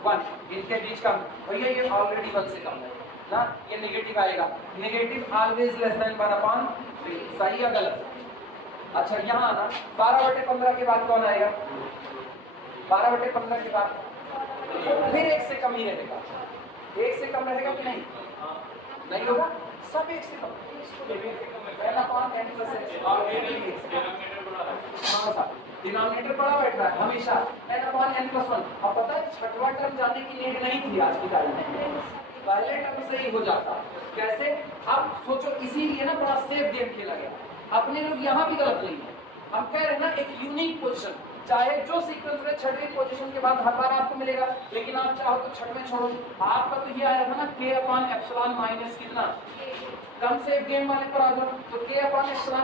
1 इनके बीच का भैया ये ऑलरेडी 1 से कम है ना ये नेगेटिव आएगा नेगेटिव ऑलवेज लेस देन 1/3 सही या गलत अच्छा यहाँ आना 12/15 के बाद कौन आएगा 12/15 के बाद फिर 1 से कम ही रहेगा 1 से कम रहेगा कि नहीं होगा सब 1 से कम डिनोमिनेटर बड़ा बैठ रहा है हमेशा n/n+1 अब पता है छठवां टर्म जाने की नीड नहीं थी आज की तारीख में पहले टर्म से ही हो जाता कैसे अब सोचो इसीलिए ना बड़ा सेफ गेम खेला गया अपने लोग यहाँ भी गलत नहीं है हम कह रहे हैं ना एक यूनिक पोजीशन चाहे जो सीक्वेंस में छठवीं पोजीशन के बाद हर बार आपको मिलेगा लेकिन आप चाहो तो छठवें छोड़ो आपका तो ये आया था ना k/ε माइनस कितना कम सेफ गेम वाले पर आ जाओ तो k/ε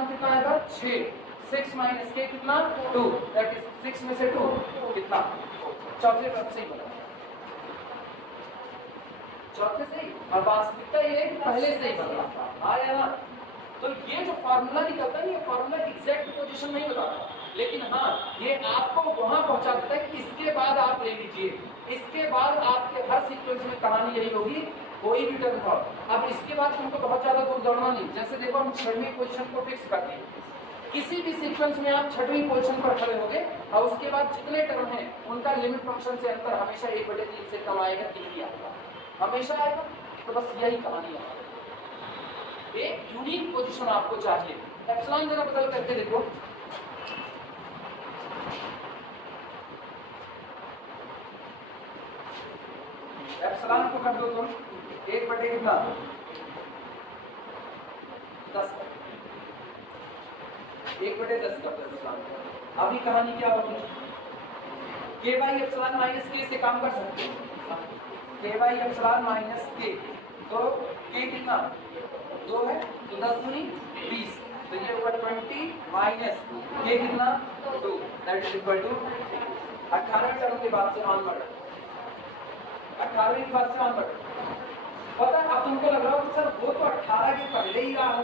कितना आएगा 6 6 माइनस k कितना 2 दैट इज 6 में से 2 कितना चौथे टर्म से ही बना चौथे से ही और वास्तविकता ये है कि पहले से ही बदला आया ना तो ये जो फार्मूला निकलता है ये फार्मूला एग्जैक्ट पोजीशन नहीं बताता लेकिन हाँ ये आपको वहां पहुंचा देता है कि इसके बाद आप ले लीजिए इसके बाद आपके हर सीक्वेंस में कहानी यही होगी कोई भी टर्म था। अब इसके बाद तुमको बहुत ज्यादा दूर दौड़ना नहीं। जैसे देखो हम 6वीं पोजीशन को फिक्स कर दिए, किसी भी सीक्वेंस में आप 6वीं पोजीशन पर खड़े होगे और उसके बाद जितने टर्म हैं उनका लिमिट फंक्शन से अंतर हमेशा 1/3 से कम आएगा, 3 ही आएगा, हमेशा आएगा। तो बस यही कहानी है, एक यूनिक पोजीशन आपको चाहिए। एप्सिलॉन जरा बदल करके देखो, एप्सिलॉन को कर दो तुम 1/10 कितना 10, 1/10 कर दो एप्सिलॉन। अभी कहानी क्या होगी, k by epsilon minus k से काम कर सकते हो, k by epsilon minus k, तो k कितना 2 है, तो 10 दूनी 20, तो ये होगा 20 माइनस k कितना 2, दैट इज इक्वल टू 18वें टर्म के बाद से ऑनवर्ड, 18वें के बाद से ऑनवर्ड। पता है अब तुमको लग रहा हो कि सर वो तो 18 के पहले ही रहा है,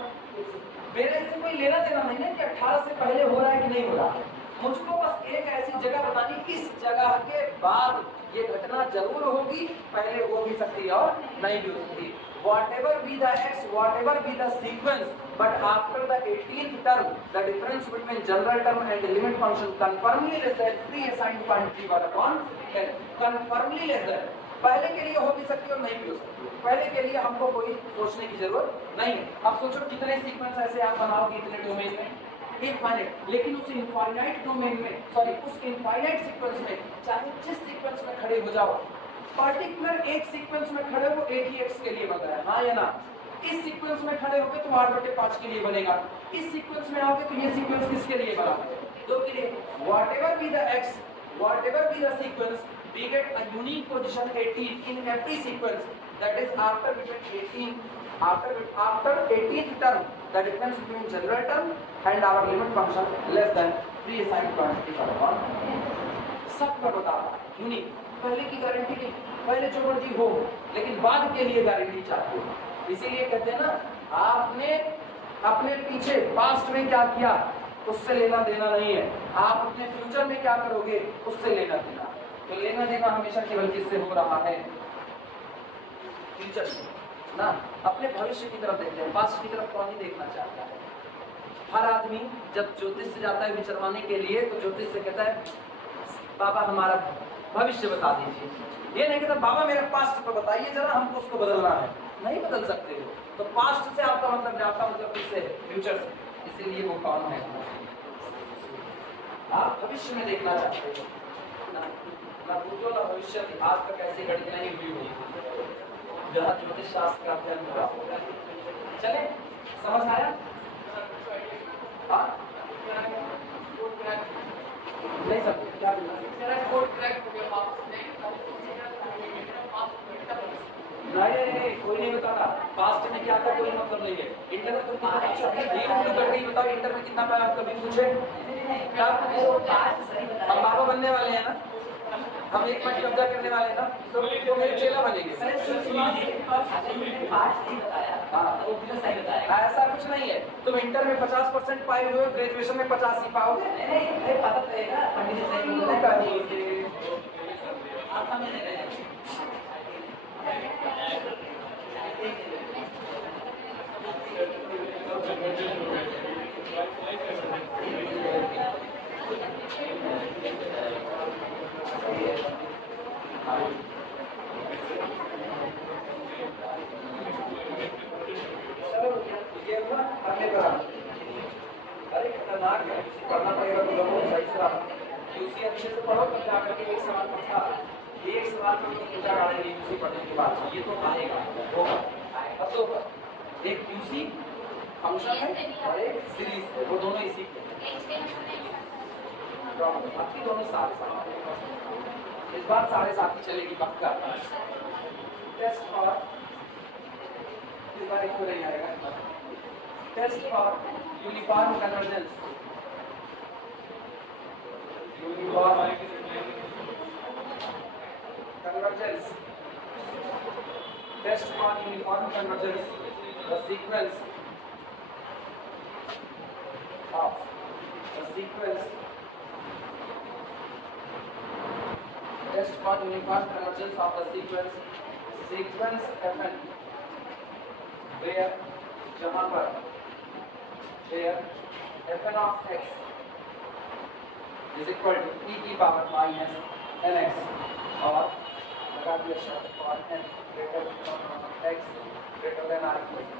मेरे इससे कोई लेना देना नहीं है कि 18 से पहले हो रहा है कि नहीं हो रहा है। मुझको बस एक ऐसी जगह बतानी, इस जगह के बाद ये घटना जरूर होगी, पहले हो भी सकती है और नहीं भी हो सकती। Whatever be the x, whatever be the sequence, but after the 18th term, the difference between general term and the limit function confirmly less than 3 assigned 0.3/10, confirmly less than। पहले के लिए हो भी सकती है और नहीं भी हो सकती है, पहले के लिए हमको कोई सोचने की जरूरत नहीं है। अब सोचो कितने सीक्वेंस ऐसे आप बनाओगे इतने डोमेन में, इनफाइनाइट, लेकिन उस इनफाइनाइट डोमेन में, सॉरी उस इनफाइनाइट सीक्वेंस में चाहे जिस सीक्वेंस में खड़े हो जाओ, पर्टिकुलर एक सीक्वेंस में खड़े हो एक ही x के लिए बन रहा है, हाँ या ना। इस सीक्वेंस में खड़े होगे तो 8/5 के लिए बनेगा, इस सीक्वेंस में आओगे तो ये सीक्वेंस किसके लिए बना है, 2 के लिए। Whatever be the x, whatever be the sequence, we get a unique position 18 in every sequence, that is after between 18 after 18th term, the difference between general term and our limit function less than 3 assigned quantity। सब पर बता unique, पहले की guarantee नहीं, पहले जो मर्जी हो, लेकिन बाद के लिए गारंटी चाहिए। इसीलिए कहते हैं ना, आपने अपने पीछे पास्ट में क्या किया उससे लेना देना नहीं है, आप अपने फ्यूचर में क्या करोगे उससे लेना देना। तो लेना देना हमेशा केवल किससे हो रहा है, फ्यूचर से ना। अपने भविष्य की तरफ देखते हैं, पास्ट की तरफ कौन ही देखना चाहता है। हर आदमी जब ज्योतिष से जाता है विचरवाने के लिए, तो ज्योतिष से कहता है बाबा हमारा भविष्य बता दीजिए। ये नहीं कहता बाबा मेरा पास्ट तो बताइए जरा, हमको उसको बदलना है। नहीं बदल सकते हो, तो पास्ट से आपका मतलब जाता मतलब किससे, फ्यूचर से। इसीलिए वो कौन है, आप भविष्य में देखना चाहते हो ना भूतो ना भविष्य, आज तक ऐसी घटना नहीं हुई होगी जहाँ ज्योतिष शास्त्र का अध्ययन हुआ होगा। चले समझ आया, हाँ नहीं सब क्या नहीं कोई नहीं बताता पास्ट में क्या था, कोई मतलब नहीं है। इंटर में तुम बताओ इंटर में कितना पाया, आप कभी पूछे? हम बाबा बनने वाले हैं ना, हम एक मिनट कब्जा करने वाले हैं ना, तो मेरे चेला बनेंगे। ऐसा कुछ नहीं है, तुम इंटर में 50% पाए हुए, ग्रेजुएशन में 50 ही पाओगे। अरे खतरनाक है, पढ़ना पड़ेगा तो लोगों को सही से यूसी अच्छे से पढ़ो, तब जाकर के एक सवाल पूछा, एक सवाल में पूछा डालेंगे यूसी पढ़ने के बाद, ये तो आएगा होगा। अब तो एक यूसी फंक्शन है और एक सीरीज है, वो दोनों इसी आपकी दोनों साथ साथ इस बार 7.5 चलेगी पक्का। टेस्ट और इस बार एक नहीं आएगा, test for uniform convergence, uniform convergence, test for uniform convergence, the sequence of the sequence, test for uniform convergence of the sequence sequence fn where जहां पर where fn of x is equal to e की power minus nx और लगा दिया शर्त for n greater than x greater than or equal to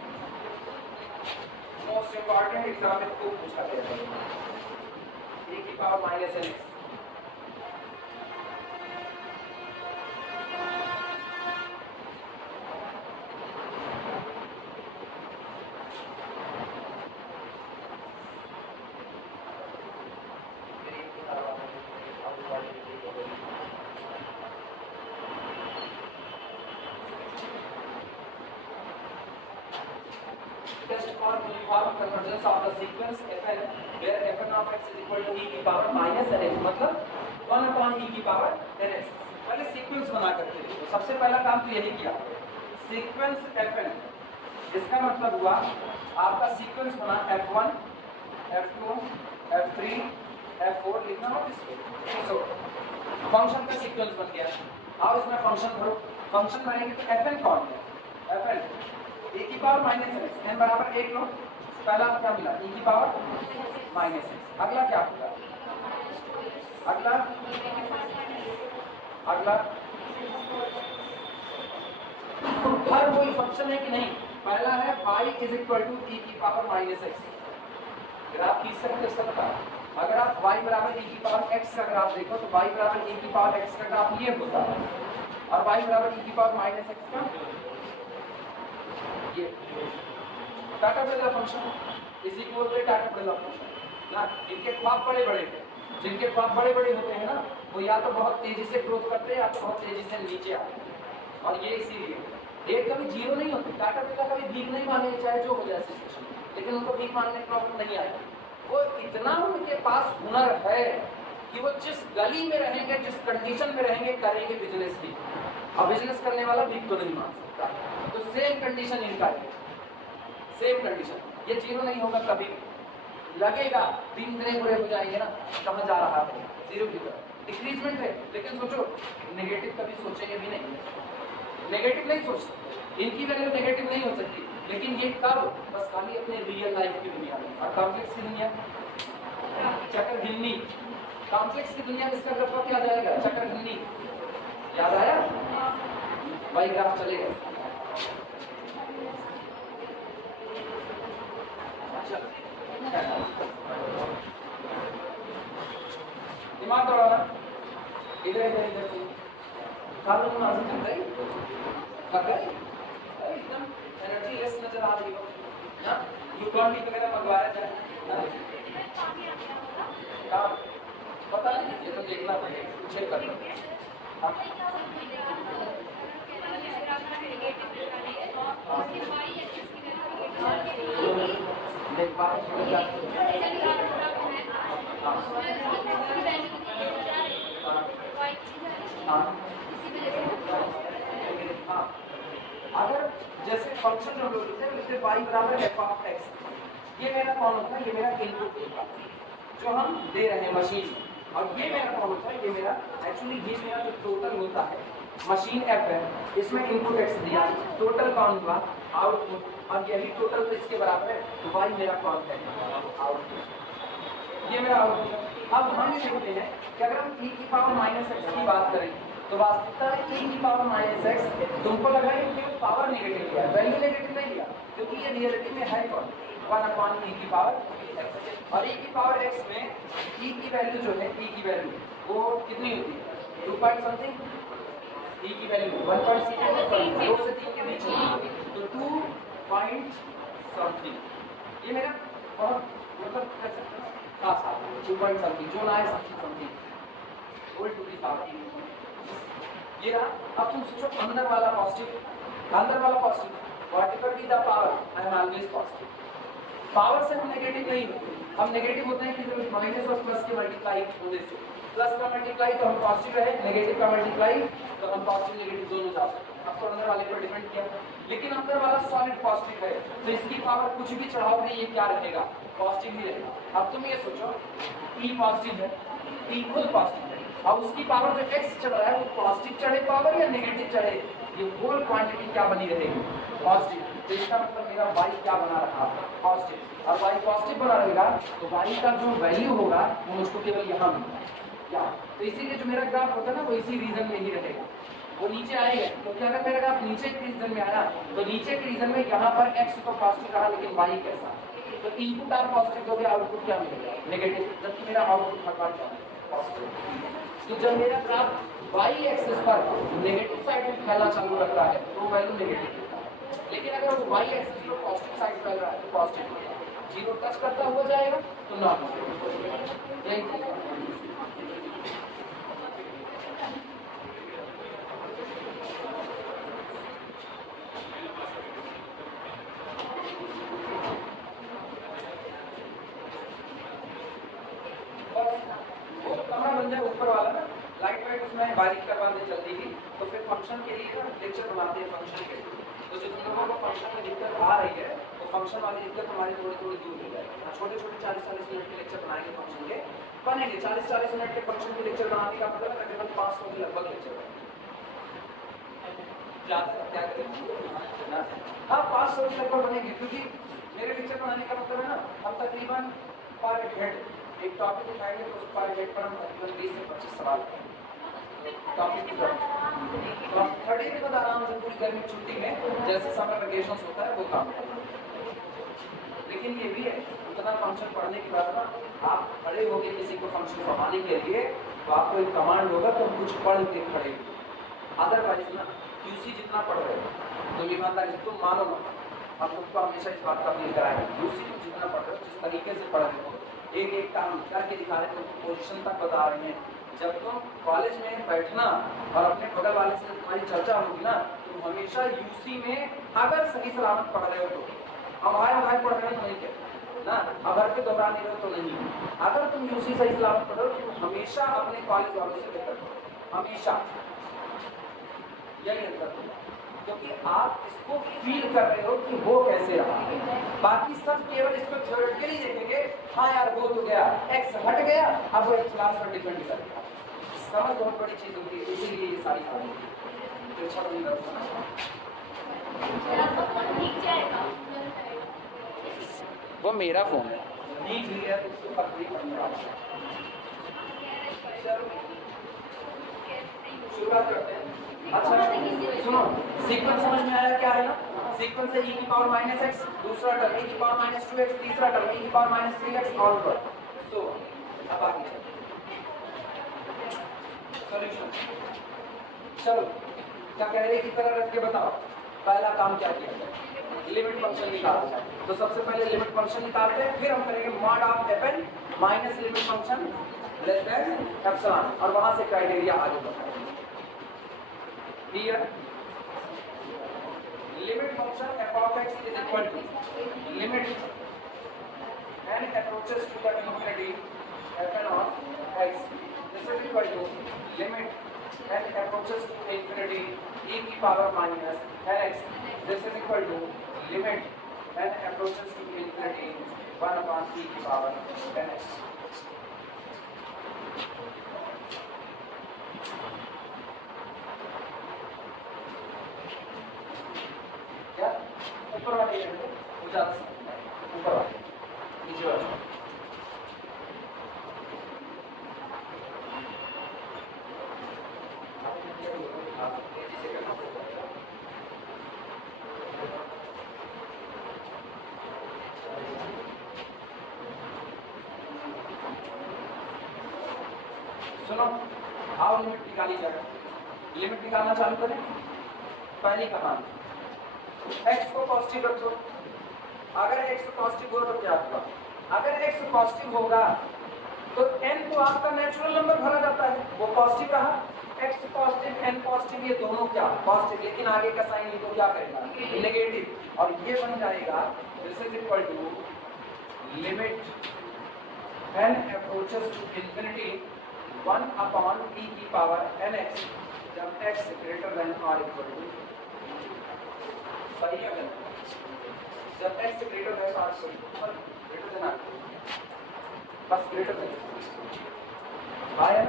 most important exam में खूब पूछा गया है e की power minus nx for uniform convergence of the sequence fn where fn of x is equal to e की power minus nx मतलब 1 upon e की power nx। पहले सीक्वेंस बना करके देखो। सबसे पहला काम तो यही किया सीक्वेंस fn, इसका मतलब हुआ आपका सीक्वेंस बना f1 f2 f3 f4 लिखना हो इसको। सो फंक्शन का सीक्वेंस बन गया। आओ इसमें फंक्शन भरो। फंक्शन भरेंगे तो fn कौन है? fn e की पावर माइनस x n बराबर 1 लो। पहला क्या मिला e की पावर माइनस x। अगला क्या होगा? अगला हर कोई फंक्शन है कि नहीं? पहला है y is equal to e की पावर माइनस x। ग्राफ खींच सकते हो सबका। अगर आप y बराबर e की पावर x का ग्राफ देखो तो y बराबर e की पावर x का ग्राफ ये होता है और y बराबर e की पावर माइनस x का ये Tata Birla function is equal to Tata Birla function ना। इनके ख्वाब बड़े बड़े हैं। जिनके ख्वाब बड़े बड़े होते हैं ना वो या तो बहुत तेजी से ग्रोथ करते हैं या तो बहुत तेजी से नीचे आते हैं और ये इसीलिए एक कभी जीरो नहीं होती। टाटा बिरला कभी भीख नहीं मांगे चाहे जो हो जाए सिचुएशन, लेकिन उनको भीख मांगने की प्रॉब्लम नहीं आएगी। वो इतना उनके पास हुनर है कि वो जिस गली में रहेंगे जिस कंडीशन में रहेंगे करेंगे बिजनेस भी। और बिजनेस करने वाला भीख तो नहीं मांग सकता। तो सेम कंडीशन इनका है, सेम कंडीशन। ये जीरो नहीं होगा कभी भी। लगेगा दिन दिन बुरे हो जाएंगे ना, कहाँ जा रहा है जीरो की तरफ। डिक्रीजमेंट है लेकिन सोचो नेगेटिव कभी सोचेंगे भी नहीं। नेगेटिव नहीं सोच सकते, इनकी वैल्यू नेगेटिव नहीं हो सकती। लेकिन ये कब? बस खाली अपने रियल लाइफ की दुनिया में। और कॉम्प्लेक्स की दुनिया चक्रघिन्नी, कॉम्प्लेक्स की दुनिया में इसका ग्राफ क्या जाएगा? चक्रघिन्नी। याद आया? वही ग्राफ चलेगा। दिमाग दौड़ाना इधर इधर इधर से कानून नाज़िल कर गई एकदम एनर्जी लेस नजर आ रही हो ना। ग्लूकॉन डी वगैरह मंगवाया जाए ना, पता नहीं ये तो देखना पड़ेगा, चेक करना। देख पा अगर जैसे फंक्शन जो लोग लिखते हैं लिखते y बराबर f ऑफ x, ये मेरा कौन होता है? ये मेरा इनपुट होगा जो हम दे रहे हैं मशीन। और ये मेरा कौन होता है? ये मेरा एक्चुअली ये मेरा जो टोटल होता है मशीन f है, इसमें इनपुट x दिया, टोटल कौन हुआ? आउटपुट। और यही टोटल तो इसके बराबर है तो y मेरा कौन है? आउटपुट। ये मेरा आउटपुट। अब हम ये देखते हैं कि अगर हम e की पावर माइनस x की बात करें तो वास्तविकता में e की पावर माइनस x तुमको लगा है कि पावर नेगेटिव लिया, वैल्यू नेगेटिव नहीं लिया क्योंकि ये रियलिटी में है कौन? 1 अपॉन e की पावर x। और e की पावर x में e की वैल्यू जो है e की वैल्यू वो कितनी होती है? 2 पॉइंट समथिंग। e की वैल्यू 1.2 से 3 के बीच होती है तो 2 पॉइंट समथिंग। ये मेरा बहुत मतलब खास है 2 पॉइंट समथिंग जो ना है something whole to the power. ये रहा। अब तुम सोचो अंदर वाला positive whatever be the power I am always positive. Power से हम नेगेटिव नहीं होते, हम नेगेटिव होते हैं कि जब माइनस और प्लस के मल्टीप्लाई होने से। प्लस का मल्टीप्लाई तो हम पॉजिटिव रहे, नेगेटिव का मल्टीप्लाई तो हम पॉजिटिव नेगेटिव दोनों जा सकते हैं। अब तो अंदर वाले पर डिपेंड किया, लेकिन अंदर वाला सॉलिड पॉजिटिव है तो इसकी पावर कुछ भी चढ़ाओगे ये क्या रहेगा? पॉजिटिव ही रहेगा। अब तुम ये सोचो e पॉजिटिव है, e खुद पॉजिटिव है, अब उसकी पावर जो x चढ़ रहा है वो पॉजिटिव चढ़े पावर या नेगेटिव चढ़े? ये होल क्वांटिटी क्या बनी रहेगी, पॉजिटिव। तो इसका मतलब मेरा y क्या बना रहा, पॉजिटिव। और y पॉजिटिव बना रहेगा तो y का जो वैल्यू होगा वो मुझको केवल यहाँ मिलेगा क्या। तो इसीलिए जो मेरा ग्राफ होता है ना वो इसी रीजन में ही रहेगा, वो नीचे आएगा। तो क्या अगर मेरा ग्राफ नीचे के रीजन में आया तो नीचे के रीजन में यहाँ पर x तो पॉजिटिव रहा लेकिन y कैसा, तो इनपुट आप पॉजिटिव दोगे आउटपुट क्या मिलेगा, नेगेटिव, जबकि मेरा आउटपुट हर बार क्या पॉजिटिव। तो जब मेरा ग्राफ y एक्सिस पर नेगेटिव साइड में फैलना चालू रखता है तो वैल्यू नेगेटिव होता है, लेकिन अगर वो y एक्सिस पर पॉजिटिव साइड फैल रहा है तो पॉजिटिव होगा, जीरो टच करता हुआ जाएगा तो नॉर्मल। यही ऊपर वाला ना लाइट वाइट उसमें बारीक करवा दे जल्दी ही, तो फिर फंक्शन के लिए ना लेक्चर बनाते हैं फंक्शन के लिए। तो जो तुम लोगों को फंक्शन में दिक्कत आ रही है तो फंक्शन वाली दिक्कत हमारी थोड़ी थोड़ी दूर हो जाएगी। छोटे छोटे 40-40 मिनट के लेक्चर बनाएंगे फंक्शन के, बनेंगे 40-40 मिनट के फंक्शन के लेक्चर बनाने का मतलब तकरीबन 500 के लगभग लेक्चर ज़्यादा क्या करेंगे। हाँ 500 के लगभग बनेंगे, क्योंकि मेरे लेक्चर बनाने का मतलब है ना हम तकरीबन पर हेड एक टॉपिक उठाएंगे तो उस पर हेड पर हम तकरीबन 20 से 25 सवाल टॉपिक तो हम 30 दिन बाद आराम से पूरी गर्मी छुट्टी में जैसे समर वेकेशन होता है वो काम करेंगे। लेकिन ये भी है उतना फंक्शन पढ़ने के बाद ना आप खड़े हो गए किसी को फंक्शन पढ़ाने के लिए तो आपको एक कमांड होगा तो कुछ पढ़ के खड़े, अदरवाइज ना यूसी जितना पढ़ रहे हो तो ईमानदारी तुम मानो मत, हम तुमको हमेशा इस बात का फील कराएंगे, यूसी तुम जितना पढ़ रहे हो जिस तरीके से पढ़ रहे हो एक एक काम करके दिखा रहे हैं, तुमको पोजीशन तक बता रहे हैं। जब तुम कॉलेज में बैठना और अपने बगल वाले से तुम्हारी चर्चा होगी ना तुम हमेशा यूसी में अगर सही सलामत पढ़ रहे हो तो हमारे पढ़ रहे हो तो नहीं कहते ना, अगर के दोहरा नहीं रहे हो तो नहीं, अगर तुम यूसी सही सलामत पढ़ रहे हो तो हमेशा अपने कॉलेज वालों से बेहतर पढ़ो, हमेशा यही अंतर, क्योंकि आप इसको फील कर रहे हो कि वो कैसे रहा। बाकी सब केवल इसको थ्योरेटिकली देखेंगे, हाँ यार वो तो गया एक्स हट गया अब वो एक क्लास पर डिपेंड करेगा। समझ बहुत बड़ी चीज होती है, इसीलिए ये सारी बातें तो अच्छा नहीं करता। वो मेरा फोन है नहीं क्लियर उसको फर्क नहीं पड़ने वाला। शुरुआत करते हैं। अच्छा सुनो सीक्वेंस समझ में आया क्या है ना, सीक्वेंस है e की पावर माइनस एक्स, दूसरा टर्म e की पावर माइनस 2x, तीसरा टर्म e की पावर माइनस 3x और पर। तो अब आगे सॉल्यूशन, चलो क्या कह रहे हैं की तरह रख के बताओ पहला काम क्या किया जाए, लिमिट फंक्शन निकाला जाए। तो सबसे पहले लिमिट फंक्शन निकालते हैं, फिर हम करेंगे mod of fn minus limit function less than epsilon और वहां से क्राइटेरिया आगे बढ़ाएंगे। Here limit function f of x is equal to limit n approaches to the infinity fn of x, this is equal to limit n approaches to infinity e की power minus nx, this is equal to limit n approaches to infinity 1 upon e की power nx। ऊपर वाले वो ज़्यादा ऊपर वाले नीचे वाले सुनो आओ लिमिट निकाली जाए, लिमिट निकालना चालू करें। पहली कमांड x को पॉजिटिव रखो, अगर x पॉजिटिव हो तो क्या होगा, अगर x पॉजिटिव होगा तो n तो आपका नेचुरल नंबर भरा जाता है वो पॉजिटिव रहा, x पॉजिटिव n पॉजिटिव ये दोनों क्या पॉजिटिव, लेकिन आगे का साइन तो क्या करेगा नेगेटिव और ये बन जाएगा this is equal to limit n approaches to infinity 1 upon e की पावर nx जब x ग्रेटर देन और इक्वल टू, सही है जब x ग्रेटर देन और ग्रेटर देन आर बस ग्रेटर देन आया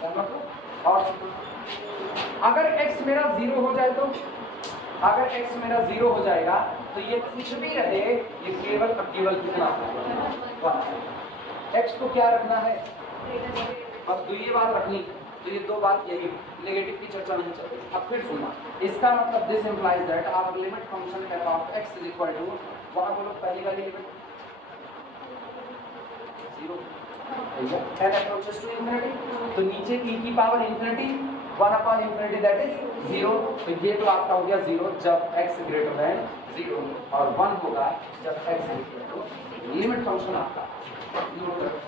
सहमत हो। और अगर x मेरा 0 हो जाए तो, अगर x मेरा 0 हो जाएगा तो ये कुछ भी रहे, ये केवल कितना x को क्या रखना है, बस तो ये बात रखनी। तो ये दो बात यही, नेगेटिव की चर्चा नहीं चल रही। अब फिर सुनना, इसका मतलब this implies that our limit function f (x) is equal to, वहां बोलो पहली वाली limit 0 n approaches to infinity, तो नीचे e की power infinity 1 upon infinity that is 0। तो ये तो आपका हो गया 0 जब x ग्रेटर देन 0 और 1 होगा जब x equal to limit function आपका नोट करो।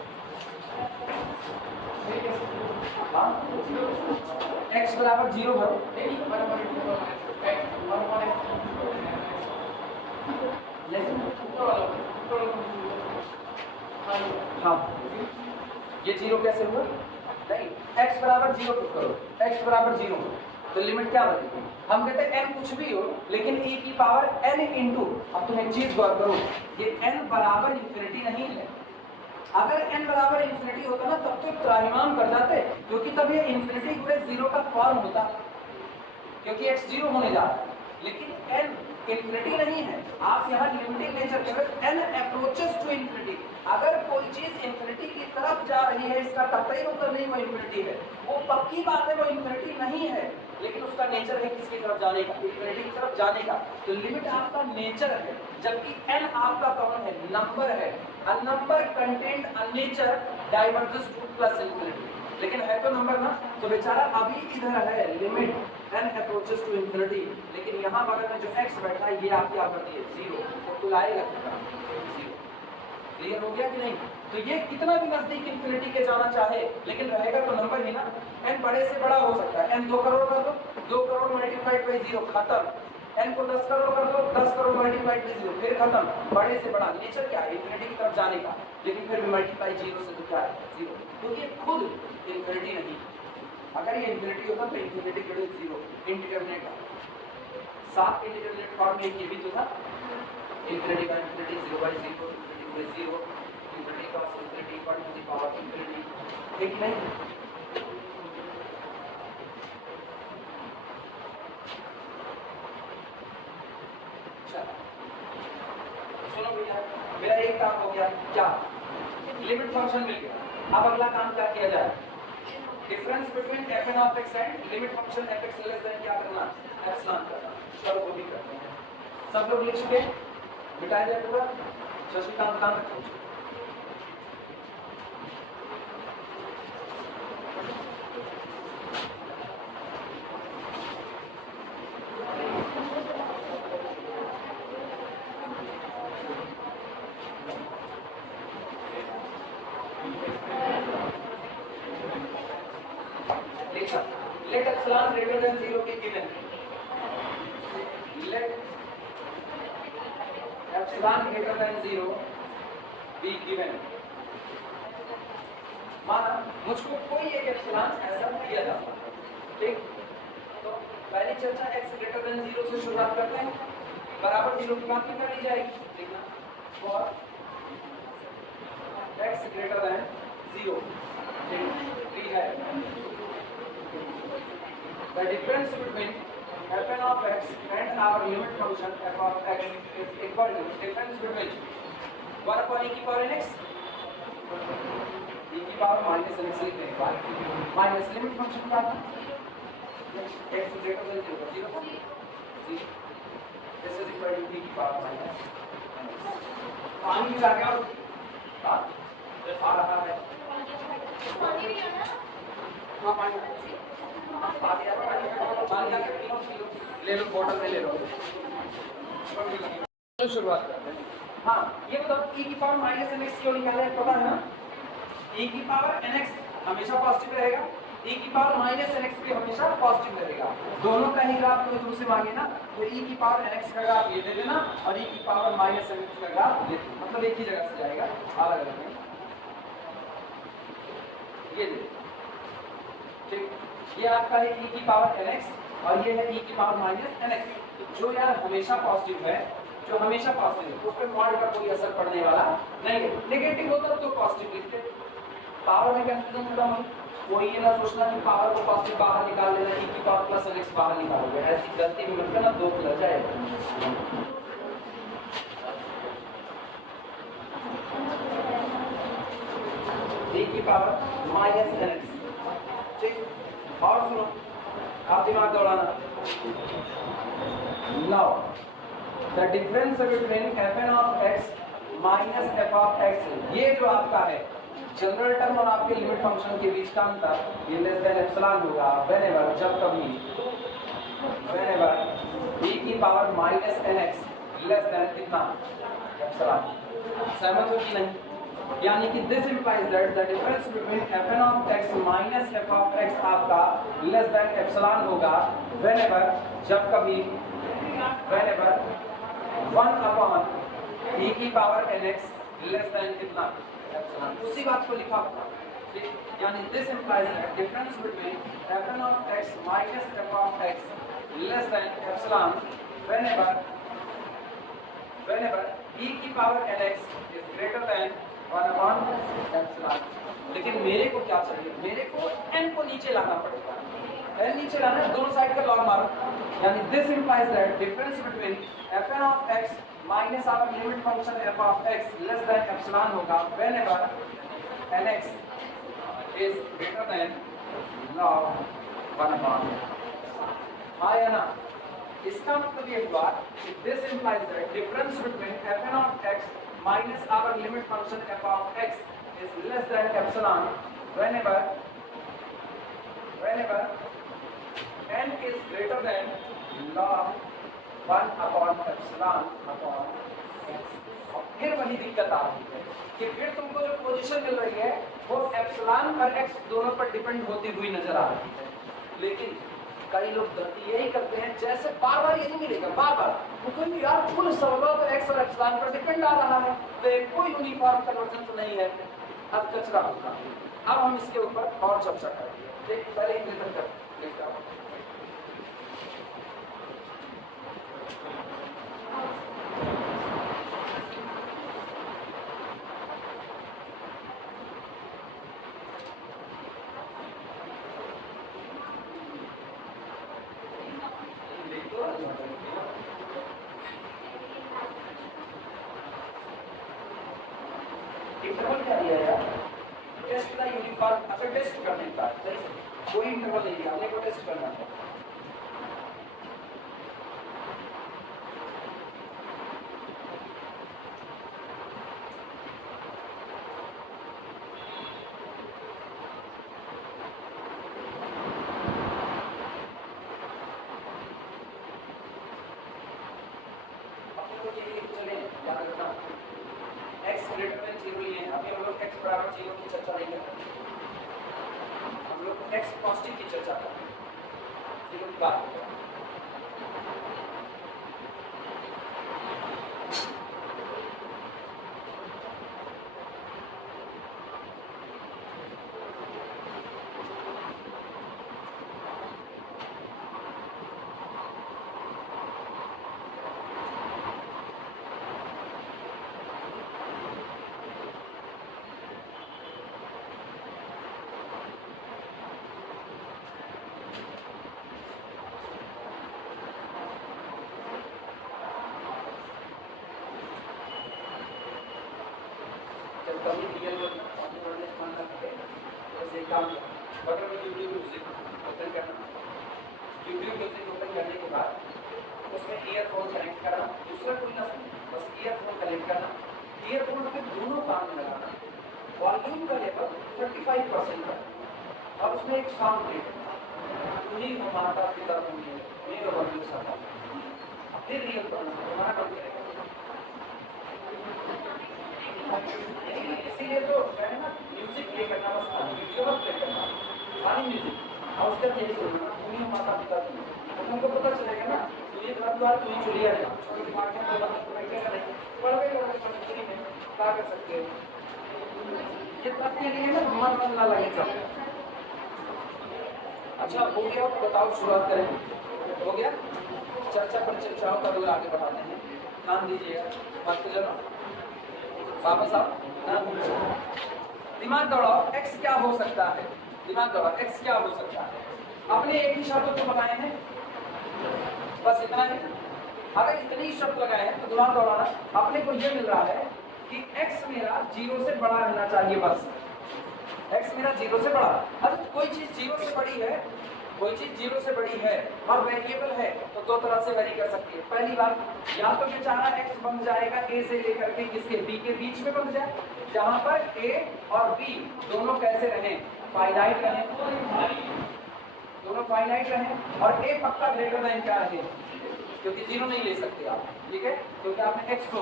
x बराबर 0 भरो, हाँ ये 0 कैसे हुआ, नहीं x बराबर 0 पुट करो, x बराबर 0 तो लिमिट क्या बनेगी, हम कहते हैं n कुछ भी हो लेकिन e की पावर n इंटू, अब तुम एक चीज गौर करो, ये n बराबर इंफिनिटी नहीं है। अगर n बराबर इंफिनिटी होता ना तब तो त्राहिमाम कर जाते, क्योंकि तब ये इंफिनिटी गुणे 0 का फॉर्म होता, क्योंकि x 0 होने जा रहा है, लेकिन n इंफिनिटी नहीं है। आप यहाँ लिमिटिंग नेचर के n अप्रोचेस टू इंफिनिटी, अगर कोई चीज इंफिनिटी की तरफ जा रही है इसका कतई मतलब नहीं वो इंफिनिटी है, वो पक्की बात है वो इंफिनिटी नहीं है, लेकिन उसका नेचर है किसकी तरफ जाने का, इंफिनिटी की तरफ जाने का। तो लिमिट आपका नेचर है, जबकि n आपका कौन है, नंबर है। A number content a nature diverges two plus infinity, लेकिन है तो नंबर ना, तो बेचारा अभी इधर है limit n approaches to infinity, लेकिन यहाँ बगल में जो x बैठा है ये आपकी आकृति है 0, तो लाएगा कितना 0। क्लियर हो गया कि नहीं। तो ये कितना भी नजदीक इंफिनिटी के जाना चाहे लेकिन रहेगा तो नंबर ही ना, n बड़े से बड़ा हो सकता है, n 2 करोड़ कर दो, 2 करोड़ मल्टीप्लाइड बाई 0 खत्म, n को 10 करोड़ कर दो, 10 करोड़ मल्टीप्लाइड बाई 0 फिर खत्म। बड़े से बड़ा नेचर क्या है, इंफिनिटी की तरफ जाने का, लेकिन फिर भी मल्टीप्लाई 0 से तो क्या है 0, क्योंकि ये खुद इंफिनिटी नहीं। अगर ये इंफिनिटी होता तो इंफिनिटी के लिए 0 इंडिटरमिनेट, सात इंडिटरमिनेट फॉर्म में ये भी तो था, इंफिनिटी का इंफिनिटी 0 बाई 0 इंफिनिटी 0 इंफिनिटी का infinity 1 to the power infinity, ठीक नहीं। सुनो भैया, मेरा एक काम हो गया, क्या लिमिट फंक्शन मिल गया। अब अगला काम क्या किया जाए, difference between f(n) of x and limit function f(x) less than क्या करना, एप्सिलॉन करना। चलो वो भी करते हैं, सब लोग लिख चुके, मिटाया जाए पूरा। शशिकांत काम रखो, let epsilon greater than 0 be given, let epsilon greater than 0 be given। माना मुझको कोई एक एप्सिलॉन ऐसा दिया जाता है, ठीक, तो पहली चर्चा x ग्रेटर देन 0 से शुरुआत करते हैं, बराबर 0 की बात कर ली जाएगी, देखना for x greater than 0 we have the difference between f(n) of x and our limit function f of x is equal to difference between 1 upon e की power n x, e की power minus n x लिखने के बाद minus limit function क्या था, x greater than 0 0 this is equal to e की power minus n x। पानी आ गया और आ रहा है, पानी भी आना, हाँ पानी ले लो, बोतल में ले लो। शुरुआत करते हैं। हाँ ये बताओ e की पावर माइनस एन एक्स क्यों निकाला है, पता है ना, e की पावर एन एक्स हमेशा पॉजिटिव रहेगा, e की पावर माइनस एन एक्स भी हमेशा पॉजिटिव रहेगा, दोनों का ही ग्राफ कोई तुमसे मांगे ना तो e की पावर एन एक्स का ग्राफ ये दे देना और e की पावर माइनस एन एक्स का ग्राफ ये, मतलब एक ही जगह से जाएगा, अलग अलग नहीं, ये दे, ठीक। ये आपका है e की पावर nx और ये है e की पावर माइनस nx। जो यार हमेशा पॉजिटिव है, जो हमेशा पॉजिटिव है उस पर मॉड का कोई असर पड़ने वाला नहीं है, नेगेटिव होता तो पॉजिटिव लिखते, पावर में कंफ्यूजन खत्म हो, कोई ये ना सोचना कि पावर को पॉजिटिव बाहर निकाल लेना, e की पावर प्लस nx बाहर निकालोगे, ऐसी गलती भी मत करना, 2 खुल जाएगा। e की पावर माइनस nx, ठीक। और सुनो, आप दिमाग दौड़ाना। Now the difference between fn of x minus f of x, ये जो आपका है जनरल टर्म और आपके लिमिट फंक्शन के बीच का अंतर, ये लेस देन एप्सिलॉन होगा व्हेनेवर, जब कभी, व्हेनेवर e की power minus nx less than कितना, एप्सिलॉन। सहमत हो कि नहीं? यानी कि this implies that the difference between fn of x minus f of x आपका लेस देन एप्सिलॉन होगा व्हेनेवर, जब कभी, व्हेनेवर 1 अपॉन e की पावर nx लेस देन कितना, एप्सिलॉन। उसी बात को लिखा हुआ, ठीक। यानी this implies that difference between fn of x minus f of x less than epsilon whenever e की power nx is greater then 1 upon epsilon. लेकिन मेरे को क्या चाहिए, मेरे को n को नीचे लाना पड़ेगा, n नीचे लाना है, दोनों साइड का लॉग मारो। यानी this implies that difference between fn of x minus our limit function f of x less than epsilon होगा whenever nx is greater than log 1 upon. हाँ या ना? इसका मतलब ये हुआ कि this implies that difference between fn of x minus our limit function f of x is less than epsilon whenever n is greater than log 1 upon epsilon upon x। फिर वही दिक्कत आ रही है कि फिर तुमको जो पोजीशन मिल रही है वो एप्सिलॉन और x दोनों पर डिपेंड होती हुई नजर आ रही है। लेकिन कई लोग गलती यही करते हैं, जैसे बार बार यही मिलेगा, बार बार वो कहेंगे यार फुल सर्वर तो x और एप्सिलॉन पर डिपेंड आ रहा है, तो कोई यूनिफॉर्म कन्वर्जन तो नहीं है, अब कचरा होगा। अब हम इसके ऊपर और चर्चा करेंगे, पहले इंप्लीमेंट करते हैं। इंटरवल क्या दिया यार, टेस्ट का यूनिफॉर्म, अच्छा टेस्ट करने का कोई इंटरवल नहीं दिया, अपने को टेस्ट करना है। कभी रियल मान सकते हैं, जैसे काम अगर मैं यूट्यूब म्यूजिक ओपन करना, यूट्यूब म्यूजिक ओपन करने के बाद उसमें ईयरफोन कनेक्ट करना, दूसरा कोई ना सुने, बस ईयरफोन कनेक्ट करना, ईयरफोन पे दोनों कान में लगाना, वॉल्यूम का लेवल 35% करना और उसमें एक साउंड प्ले करना, उन्हीं को माता पिता होंगे मेरे वॉल्यूम साथ फिर रियल करना, तुम्हारा काम करेगा। इसीलिए तो है ना म्यूजिक प्ले करना, बस वीडियो प्ले करना, खाली म्यूजिक और उसका यही सुनना, उन्हीं माता पिता की, तो तुमको पता चलेगा ना, तो ये घर द्वार तुम चुलिया नहीं, छोटे दिमाग में कोई बात बैठेगा नहीं, पढ़वे पढ़ने में क्या कर सकते हो, ये तक के लिए ना मन ना लगेगा। अच्छा हो गया, तो बताओ शुरुआत करें, हो गया? चर्चा पर चर्चाओं का दौर आगे बढ़ाते हैं, ध्यान दीजिएगा, बात को जरा वापस आओ, दिमाग दौड़ाओ, x क्या हो सकता है? दिमाग दौड़ा x क्या हो सकता है, अपने एक ही शर्त को बनाए हैं, बस इतना ही। अगर इतनी शर्त लगाए हैं तो दिमाग दौड़ाना, अपने को ये मिल रहा है कि x मेरा 0 से बड़ा रहना चाहिए, बस x मेरा 0 से बड़ा। अब कोई चीज 0 से बड़ी है, कोई चीज 0 से बड़ी है और वेरिएबल है तो दो तरह से वेरी कर सकती है। पहली बात, या तो बेचारा x बन जाएगा a से लेकर के किसके b के बीच में बन जाए, जहां पर a और b दोनों कैसे रहें, फाइनाइट रहें, दोनों फाइनाइट रहें और a पक्का ग्रेटर देन क्या रहे, क्योंकि 0 नहीं ले सकते आप, ठीक है, क्योंकि आपने x को,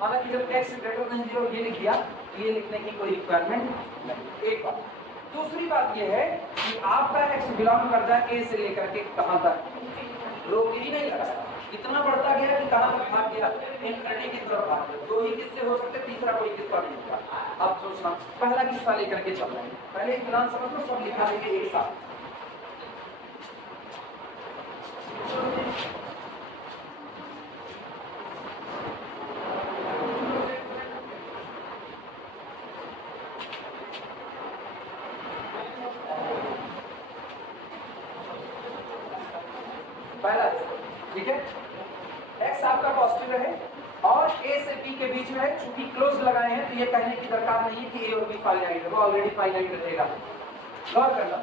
हालांकि जब x ग्रेटर देन 0 ये लिख दिया, ये लिखने की कोई रिक्वायरमेंट नहीं। एक बात। दूसरी बात ये है कि आपका x बिलोंग कर जाए a से लेकर के कहां तक, रोक ही नहीं लगा, इतना बढ़ता गया कि कहां तक भाग गया, इनफिनिटी की तरफ भाग गया। दो ही किस्से हो सकते, तीसरा कोई किस्सा नहीं होगा। अब सोचना, पहला किस्सा लेकर के चल रहे हैं, पहले एक प्लान समझ लो, सब लिखा देंगे एक साथ। पहला, ठीक है, x आपका पॉजिटिव है और a से b के बीच में है, चूंकि क्लोज लगाए हैं तो ये कहने की दरकार नहीं है कि a और b फाइनाइट है, वो ऑलरेडी फाइनाइट रहेगा। गौर करना,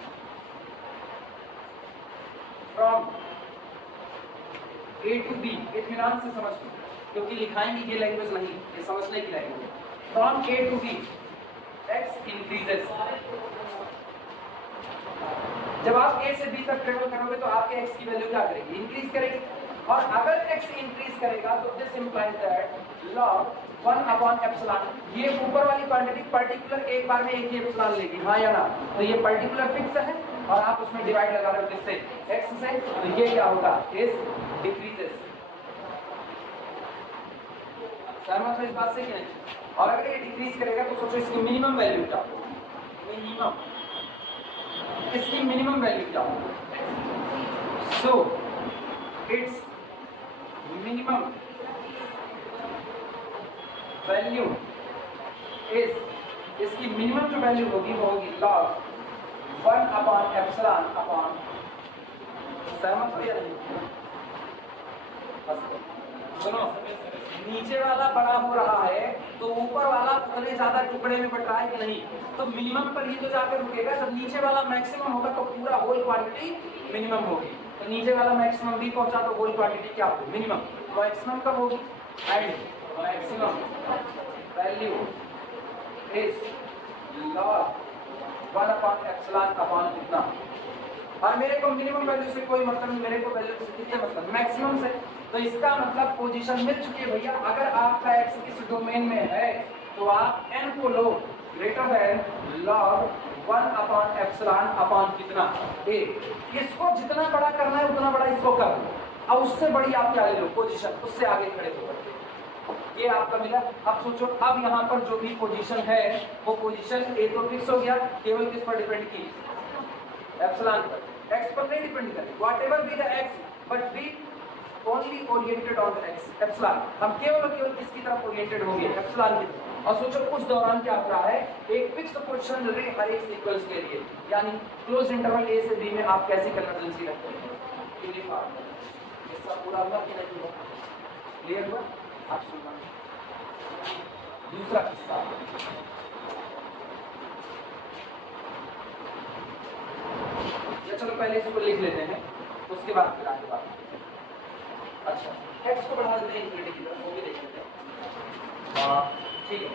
फ्रॉम a to b, इत्मीनान से समझ लो, क्योंकि लिखाएंगे ये लैंग्वेज नहीं, ये समझने की लैंग्वेज है। From a to b x increases, जब आप a से b तक ट्रेवल करोगे तो आपके x की वैल्यू क्या करेगी, इंक्रीज करेगी। और अगर x इंक्रीज करेगा तो this implies that log 1 upon epsilon, ये ऊपर वाली क्वांटिटी पर्टिकुलर एक बार में एक ही एप्सिलॉन लेगी, हाँ या ना, तो ये पर्टिकुलर फिक्स है और आप उसमें डिवाइड लगा रहे हो किससे, x से, तो ये क्या होगा, इज डिक्रीजेस। सहमत हो इस बात से कि नहीं? और अगर ये डिक्रीज करेगा तो सोचो इसकी मिनिमम वैल्यू क्या होगी, मिनिमम, इसकी मिनिमम वैल्यू क्या होगी, so it's minimum value is, इसकी मिनिमम जो वैल्यू होगी वो होगी log 1 अपॉन एप्सिलॉन अपॉन, सहमत हो या नहीं? सुनो, नीचे वाला बड़ा हो रहा है तो ऊपर वाला उतने ज्यादा टुकड़े में बट रहा है कि नहीं, तो मिनिमम पर ही तो जाकर रुकेगा। जब नीचे वाला मैक्सिमम होगा तो पूरा होल क्वांटिटी मिनिमम होगी, तो नीचे वाला मैक्सिमम भी पहुंचा तो होल क्वांटिटी क्या होगी, मिनिमम। मैक्सिमम कब होगी, and maximum value is log 1 upon epsilon upon कितना, और मेरे को मिनिमम वैल्यू से कोई मतलब नहीं, मेरे को वैल्यू से कितने मतलब, मैक्सिमम से। तो इसका मतलब पोजीशन मिल चुकी है भैया। अगर आपका x इस डोमेन में है तो आप n को लो greater than log 1 upon epsilon upon कितना, a। इसको जितना बड़ा करना है उतना बड़ा इसको कर लो, अब उससे बड़ी आप क्या ले लो पोजीशन, उससे आगे खड़े होकर ये आपका मिला। अब सोचो, अब यहाँ पर जो भी पोजीशन है वो पोजीशन a तो फिक्स हो गया, केवल किस पर डिपेंड की, एप्सिलॉन पर, x पर नहीं डिपेंड करे, whatever be the x but be only oriented on the x, epsilon. हम केवल और केवल किसकी तरफ ओरिएंटेड होंगे, एप्सिलॉन की तरफ। और सोचो उस दौरान क्या हो रहा है, एक फिक्स पोजीशन मिल रही है हर एक सीक्वेंस के लिए, यानी क्लोज इंटरवल a से b में आप कैसी कन्वर्जेंसी रखते हैं, यूनिफॉर्म। इसका पूरा हुआ कि नहीं हुआ, क्लियर हुआ? आप सुनना। दूसरा किस्सा, या चलो पहले इसको लिख लेते हैं, उसके बाद फिर आगे बात। अच्छा, x को बढ़ा देते हैं इनफिनिटी की तरफ, वो भी देख लेते हैं, ठीक है,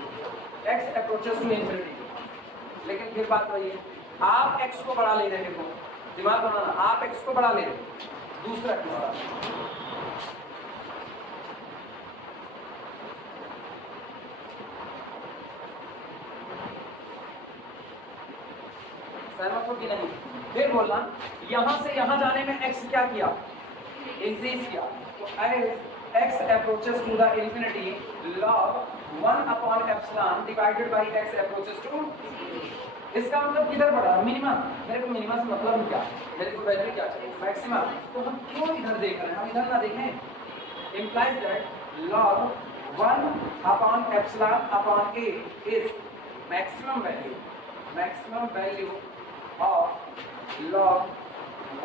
x अप्रोचेस टू इनफिनिटी। लेकिन फिर बात वही है, आप x को बढ़ा ले रहे हो, दिमाग बनाना, आप x को बढ़ा ले रहे हो। दूसरा किस्सा, सहमत हो कि नहीं? फिर बोलना, यहां से यहां जाने में x क्या किया, इंक्रीज किया, तो as x approaches to the infinity log 1 upon epsilon divided by x approaches to, इसका मतलब किधर बढ़ा, मिनिमम। मेरे को मिनिमम से मतलब क्या, मेरे को वैल्यू क्या चाहिए, मैक्सिमम। तो हम क्यों इधर देख रहे हैं, हम इधर ना देखें, implies that log 1 upon epsilon upon a is maximum value of log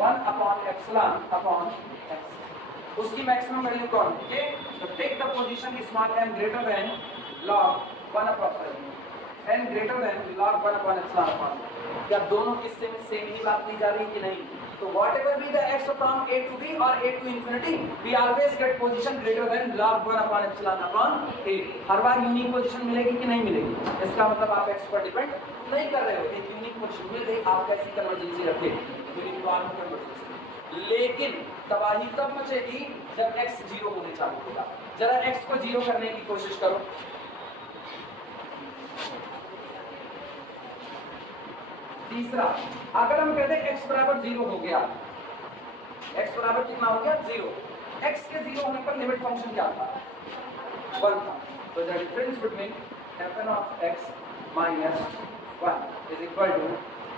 1 upon epsilon upon x. उसकी मैक्सिमम वैल्यू कौन है? तो take the position small m greater than log 1 upon n greater than log 1 upon epsilon upon. क्या दोनों किस्से में same ही बात ली जा रही है कि नहीं? तो whatever be the x from a to b or a to infinity, we always get position greater than log 1 upon epsilon upon a। Her bar unique position मिलेगी कि नहीं मिलेगी? इसका मतलब आप x पर डिपेंड नहीं कर रहे हो, एक यूनिक पोजीशन मिल गई, आप कैसी कन्वर्जेंसी रखें? यूनिफॉर्म कन्वर्जेंसी। लेकिन तबाही तब मचेगी जब x 0 होने चालू होगा। जरा x को 0 करने की कोशिश करो। तीसरा, अगर हम कहते हैं x बराबर 0 हो गया, x बराबर कितना हो गया? 0। x के 0 होने पर लिमिट फंक्शन क्या था? 1 था। तो the difference between fn of x minus 1 is equal to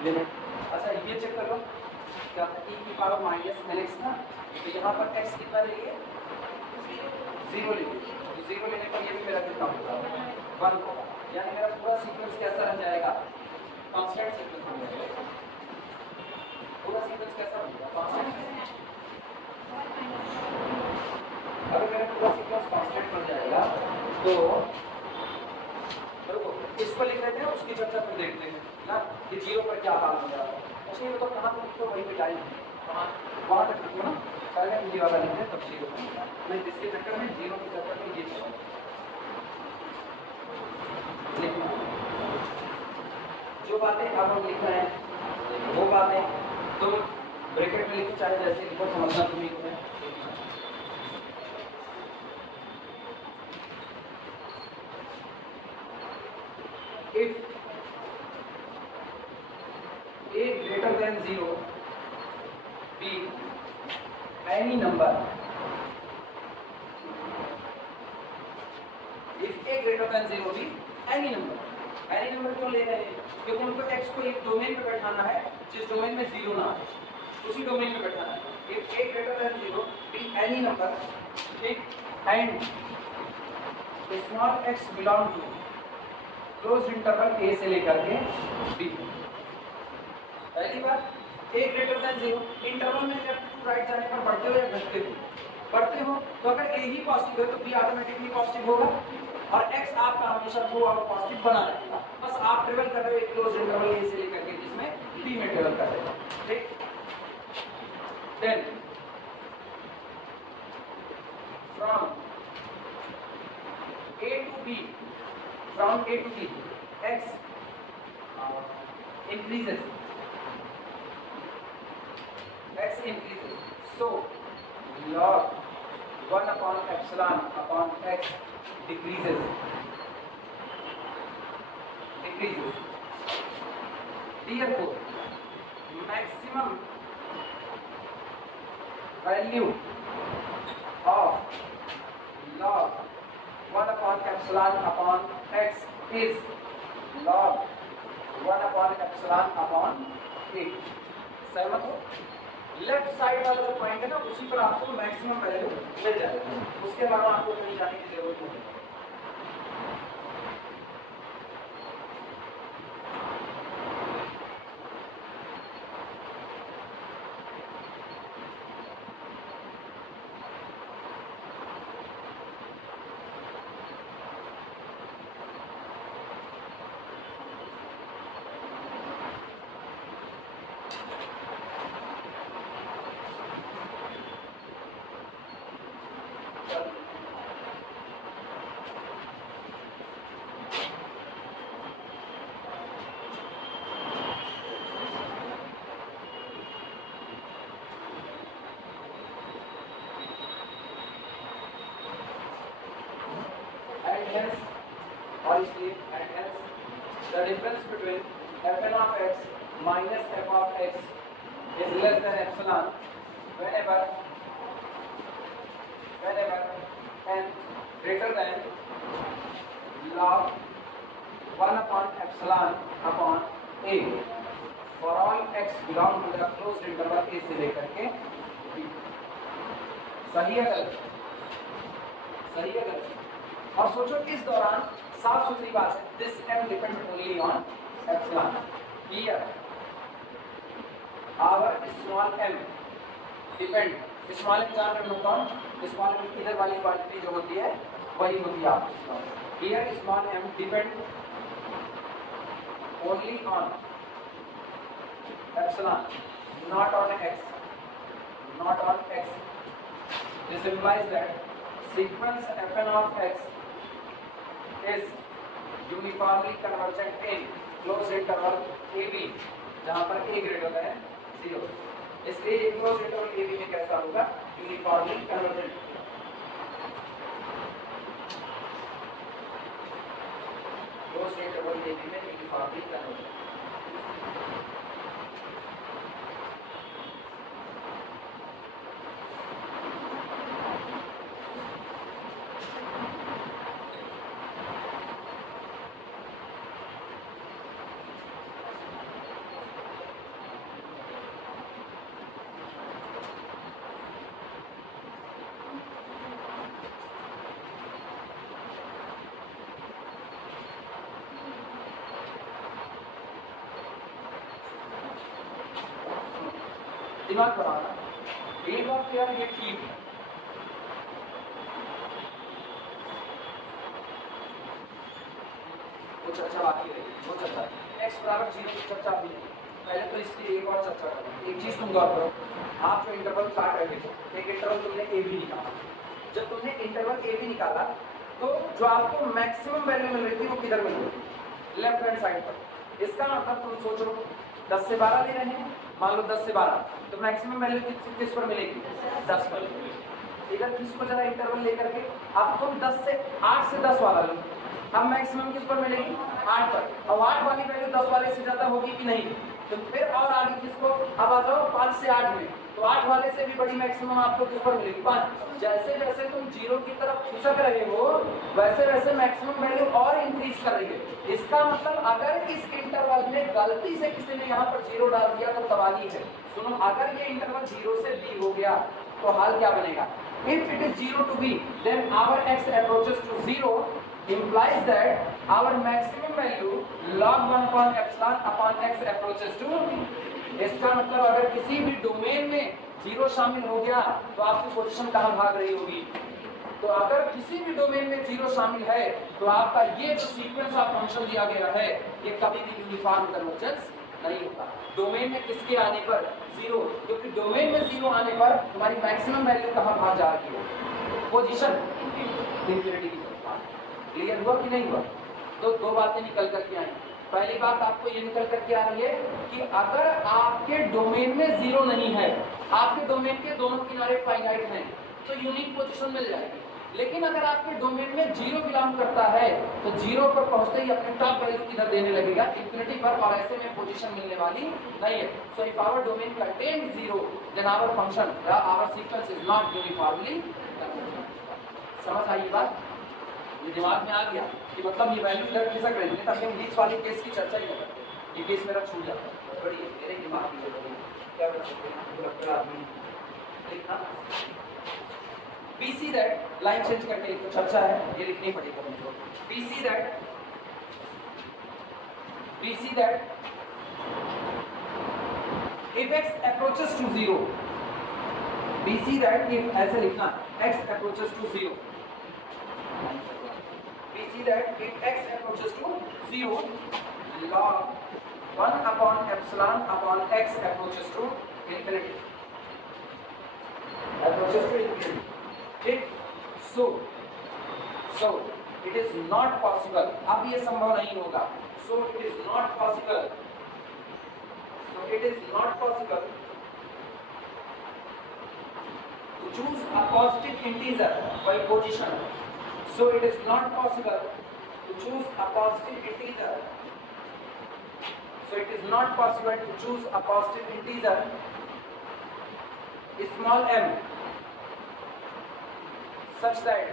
limit. अच्छा ये चेक कर लो, क्या e की पावर माइनस nx था, तो यहाँ पर x कितना ले लिए? 0 ले लिए। तो 0 लेने पर ये भी मेरा कितना होगा? 1 होगा। यानी मेरा पूरा सीक्वेंस कैसा रह जाएगा? कांस्टेंट सीक्वेंस बन जाएगा। पूरा सीक्वेंस कैसा बनेगा? कांस्टेंट। अगर मेरा पूरा सीक्वेंस कांस्टेंट बन जाएगा तो देखो इसको लिख लेते हैं, उसकी चर्चा फिर देखते हैं ना कि 0 पर क्या हाल हो जाएगा। अच्छा ये तो कहाँ तक लिखो, वही पे टाइम कहाँ वहाँ तक लिखो ना, पहले हम 0 वाला लिखते हैं तब 0 बनेगा। मैं इसके चक्कर में 0 के चक्कर में ये लिखना, जो बातें अब हम लिख रहे हैं वो बातें तुम ब्रैकेट में लिखो, चाहे जैसे लिखो, समझना तुम्हें को है। If a greater than 0 be any number, if a greater than 0 be any number, any number क्यों ले रहे हैं? क्योंकि हमको x को एक डोमेन में बैठाना है जिस डोमेन में 0 ना है, उसी डोमेन में बैठाना है। if a greater than 0 be any number, ठीक, and small x belong to closed interval a से लेकर के b। पहली बात, a greater than 0 इंटरवल में लेफ्ट टू राइट जाने पर बढ़ते हो या घटते हो? बढ़ते हो, तो अगर a ही पॉजिटिव है तो b ऑटोमेटिकली पॉजिटिव होगा और x आपका हमेशा थ्रू आउट पॉजिटिव बना रहेगा। बस आप ट्रेवल कर रहे हो एक क्लोज इंटरवल a से लेकर के जिसमें b में ट्रेवल कर रहे हो, ठीक। Then from a to b, from a to b x increases, so log 1 upon epsilon upon x decreases। Therefore, maximum value of log 1 upon epsilon upon x is log 1 upon epsilon upon a। सहमत हो? Left side वाला जो point है ना, उसी पर आपको maximum value मिल जाएगा, उसके अलावा आपको कहीं जाने की जरूरत नहीं है। और इसलिए and hence the difference between fn of x minus f of x is less than epsilon whenever n greater than log 1 upon epsilon upon a for all x belong to the closed interval a से लेकर के b। सही है गलत? सही है गलत? और सोचो इस दौरान साफ सुथरी बात है, this m depend only on epsilon. Here our small m depend, small m जान रहे हो कौन, स्मॉल एम इधर वाली क्वांटिटी जो होती है वही होती है आपकी। Here small m depend only on epsilon, not on x, not on x. This implies that sequence fn of x is uniformly convergent in closed interval ab, जहाँ पर a greater than 0, इसलिए ये closed interval ab में कैसा होगा, uniformly convergent। closed interval ab में uniformly convergent। दिमाग बनाना, एक बात यार ये ठीक है, वो चर्चा बाकी रही, वो चर्चा x बराबर 0 की चर्चा भी नहीं। पहले तो इसकी एक और चर्चा करें। एक चीज तुम गौर करो, आप जो इंटरवल काट रहे थे, एक इंटरवल तुमने a b निकाला, जब तुमने इंटरवल a b निकाला तो जो आपको मैक्सिमम वैल्यू मिल रही थी वो किधर मिल रही थी, लेफ्ट हैंड साइड पर। इसका मतलब तुम सोचो 10 से 12 ले रहे हैं, मान लो 10 से 12, तो मैक्सिमम वैल्यू किस पर मिलेगी, 10 पर। इधर किसको जरा इंटरवल लेकर के अब तुम 10 से 8 से 10 वाला लो, अब मैक्सिमम किस पर मिलेगी, 8 पर। अब 8 वाली वैल्यू 10 वाले से ज्यादा होगी कि नहीं, तो फिर और आगे किसको, अब आ जाओ 5 से 8 में, तो 8 वाले से भी बड़ी मैक्सिमम आपको किस पर मिलेगी, 5। जैसे जैसे तुम 0 की तरफ खिसक रहे हो वैसे वैसे मैक्सिमम वैल्यू और इंक्रीज कर रही है। इसका मतलब अगर इस इंटरवल में गलती से किसी ने यहाँ पर 0 डाल दिया तो तबाही है। सुनो, अगर ये इंटरवल 0 से b हो गया तो हाल क्या बनेगा, if it is 0 to b then our x approaches to 0 implies that our maximum value log 1 upon epsilon upon x approaches to। इसका मतलब अगर किसी भी डोमेन में 0 शामिल हो गया तो आपकी पोजीशन कहाँ भाग रही होगी। तो अगर किसी भी डोमेन में 0 शामिल है तो आपका ये जो सीक्वेंस ऑफ फंक्शन दिया गया है ये कभी भी यूनिफॉर्म कन्वर्जेंस नहीं होता। डोमेन में किसके आने पर 0, क्योंकि डोमेन में 0 आने पर हमारी मैक्सिमम वैल्यू कहाँ भाग जा रही है, पोजीशन इंफिनिटी की तरफ। क्लियर हुआ कि नहीं हुआ। तो दो बातें निकल करके आई। पहली बात आपको ये निकल करके आ रही है कि अगर आपके डोमेन में 0 नहीं है, आपके डोमेन के दोनों किनारे फाइनाइट हैं तो यूनिक पोजीशन मिल जाएगी। लेकिन अगर आपके डोमेन में 0 बिलोंग करता है तो 0 पर पहुंचते ही अपने टॉप वैल्यू किधर देने लगेगा, इंफिनिटी पर, और ऐसे में पोजीशन मिलने वाली नहीं है। So if our domain contain 0 then our function या our sequence is not uniformly. समझ आई बात, ये दिमाग में आ गया कि मतलब ये वैल्यू इधर खिसक रही है, तब हम बीच वाली केस की चर्चा ही करते हैं। ये केस मेरा छूट जाता है, बड़ी मेरे दिमाग में क्या कर सकते हैं आदमी लिखना। We see that line change करके लिखो, चर्चा है ये लिखनी पड़ेगी मुझको। We see that if x approaches to 0, we see that if ऐसे लिखना x approaches to 0, we see that if x approaches to 0 log 1 upon epsilon upon x approaches to infinity, approaches to infinity। ठीक, so it is not possible, अब ये संभव नहीं होगा, so it is not possible to choose a positive integer by position, so it is not possible to choose a positive integer, small m such that,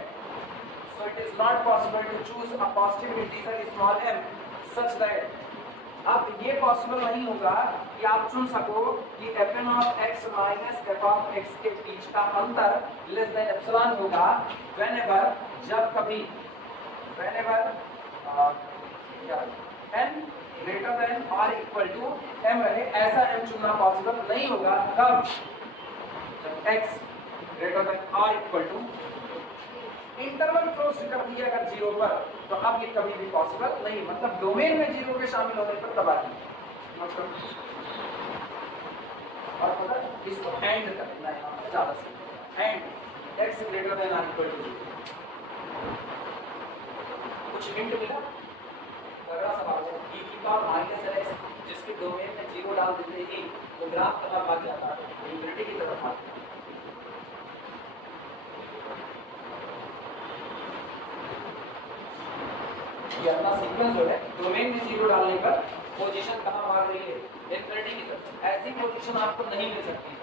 so it is not possible to choose a positive integer small m such that, अब ये possible नहीं होगा कि आप चुन सको कि fn of x minus f of x के बीच का अंतर लेस देन एप्सिलॉन होगा whenever, जब कभी, whenever n greater than or equal to m रहे, ऐसा एम चुनना पॉसिबल नहीं होगा। कब? जब x greater than or equal to interval close कर दिया अगर 0 पर, तो अब ये कभी भी पॉसिबल नहीं, मतलब डोमेन में 0 के शामिल होने पर तबाही। मतलब और पता इसको एंड कर देना है, यहाँ पर ज्यादा सही and x greater than or equal to 0। कुछ हिंट मिला? तगड़ा सवाल है। e की पावर माइनस x जिसके डोमेन में 0 डाल देते ही वो ग्राफ कहाँ भाग जाता है? इंफिनिटी की तरफ भाग। ये अपना सीक्वेंस जो है डोमेन में 0 डालने पर पोजीशन कहाँ भाग रही है? इंफिनिटी की तरफ। ऐसी पोजीशन आपको नहीं मिल सकती है,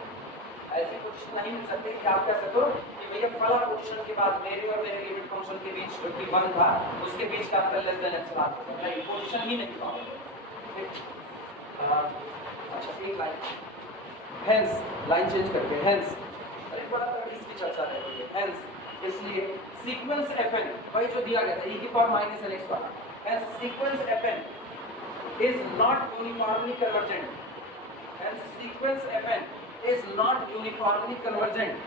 ऐसी पोजीशन नहीं मिल सकती कि आप कह सको कि भैया फला पोजीशन के बाद मेरे और मेरे लिमिट फंक्शन के बीच जो कि 1 था उसके बीच का अंतर लेस देन एप्सिलॉन होगा। नहीं, पोजीशन ही नहीं पाओगे। अच्छा एक लाइन हेंस, लाइन चेंज करके हेंस, अरे बड़ा तगड़ी इसकी चर्चा रह रही है। हेंस इसलिए सीक्वेंस fn वही जो दिया गया था e की पावर माइनस nx वाला, hence sequence fn is not uniformly convergent, hence sequence fn is not uniformly convergent,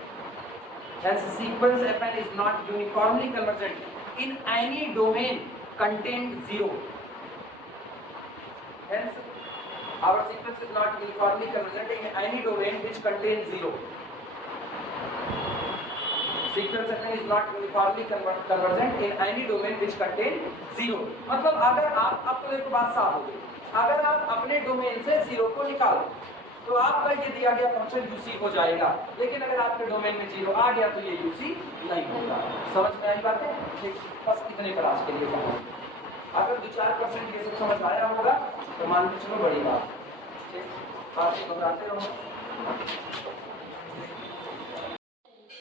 hence sequence fn is not uniformly convergent in any domain contained 0, hence our sequence is not uniformly convergent in any domain which contains 0, sequence fn is not uniformly convergent in any domain which contains 0। मतलब अगर आप, अब तो एक बात साफ हो गई, अगर आप अपने डोमेन से 0 को निकालो तो आपका ये दिया गया फंक्शन यूसी हो जाएगा, लेकिन अगर आपके डोमेन में 0 आ गया तो ये यूसी नहीं होगा। समझ में आई बात है? ठीक, बस इतने पर आज के लिए अगर 2-4% ये सब समझ आया होगा तो मान के चलो बड़ी बात। ठीक, बात घबराते रहो।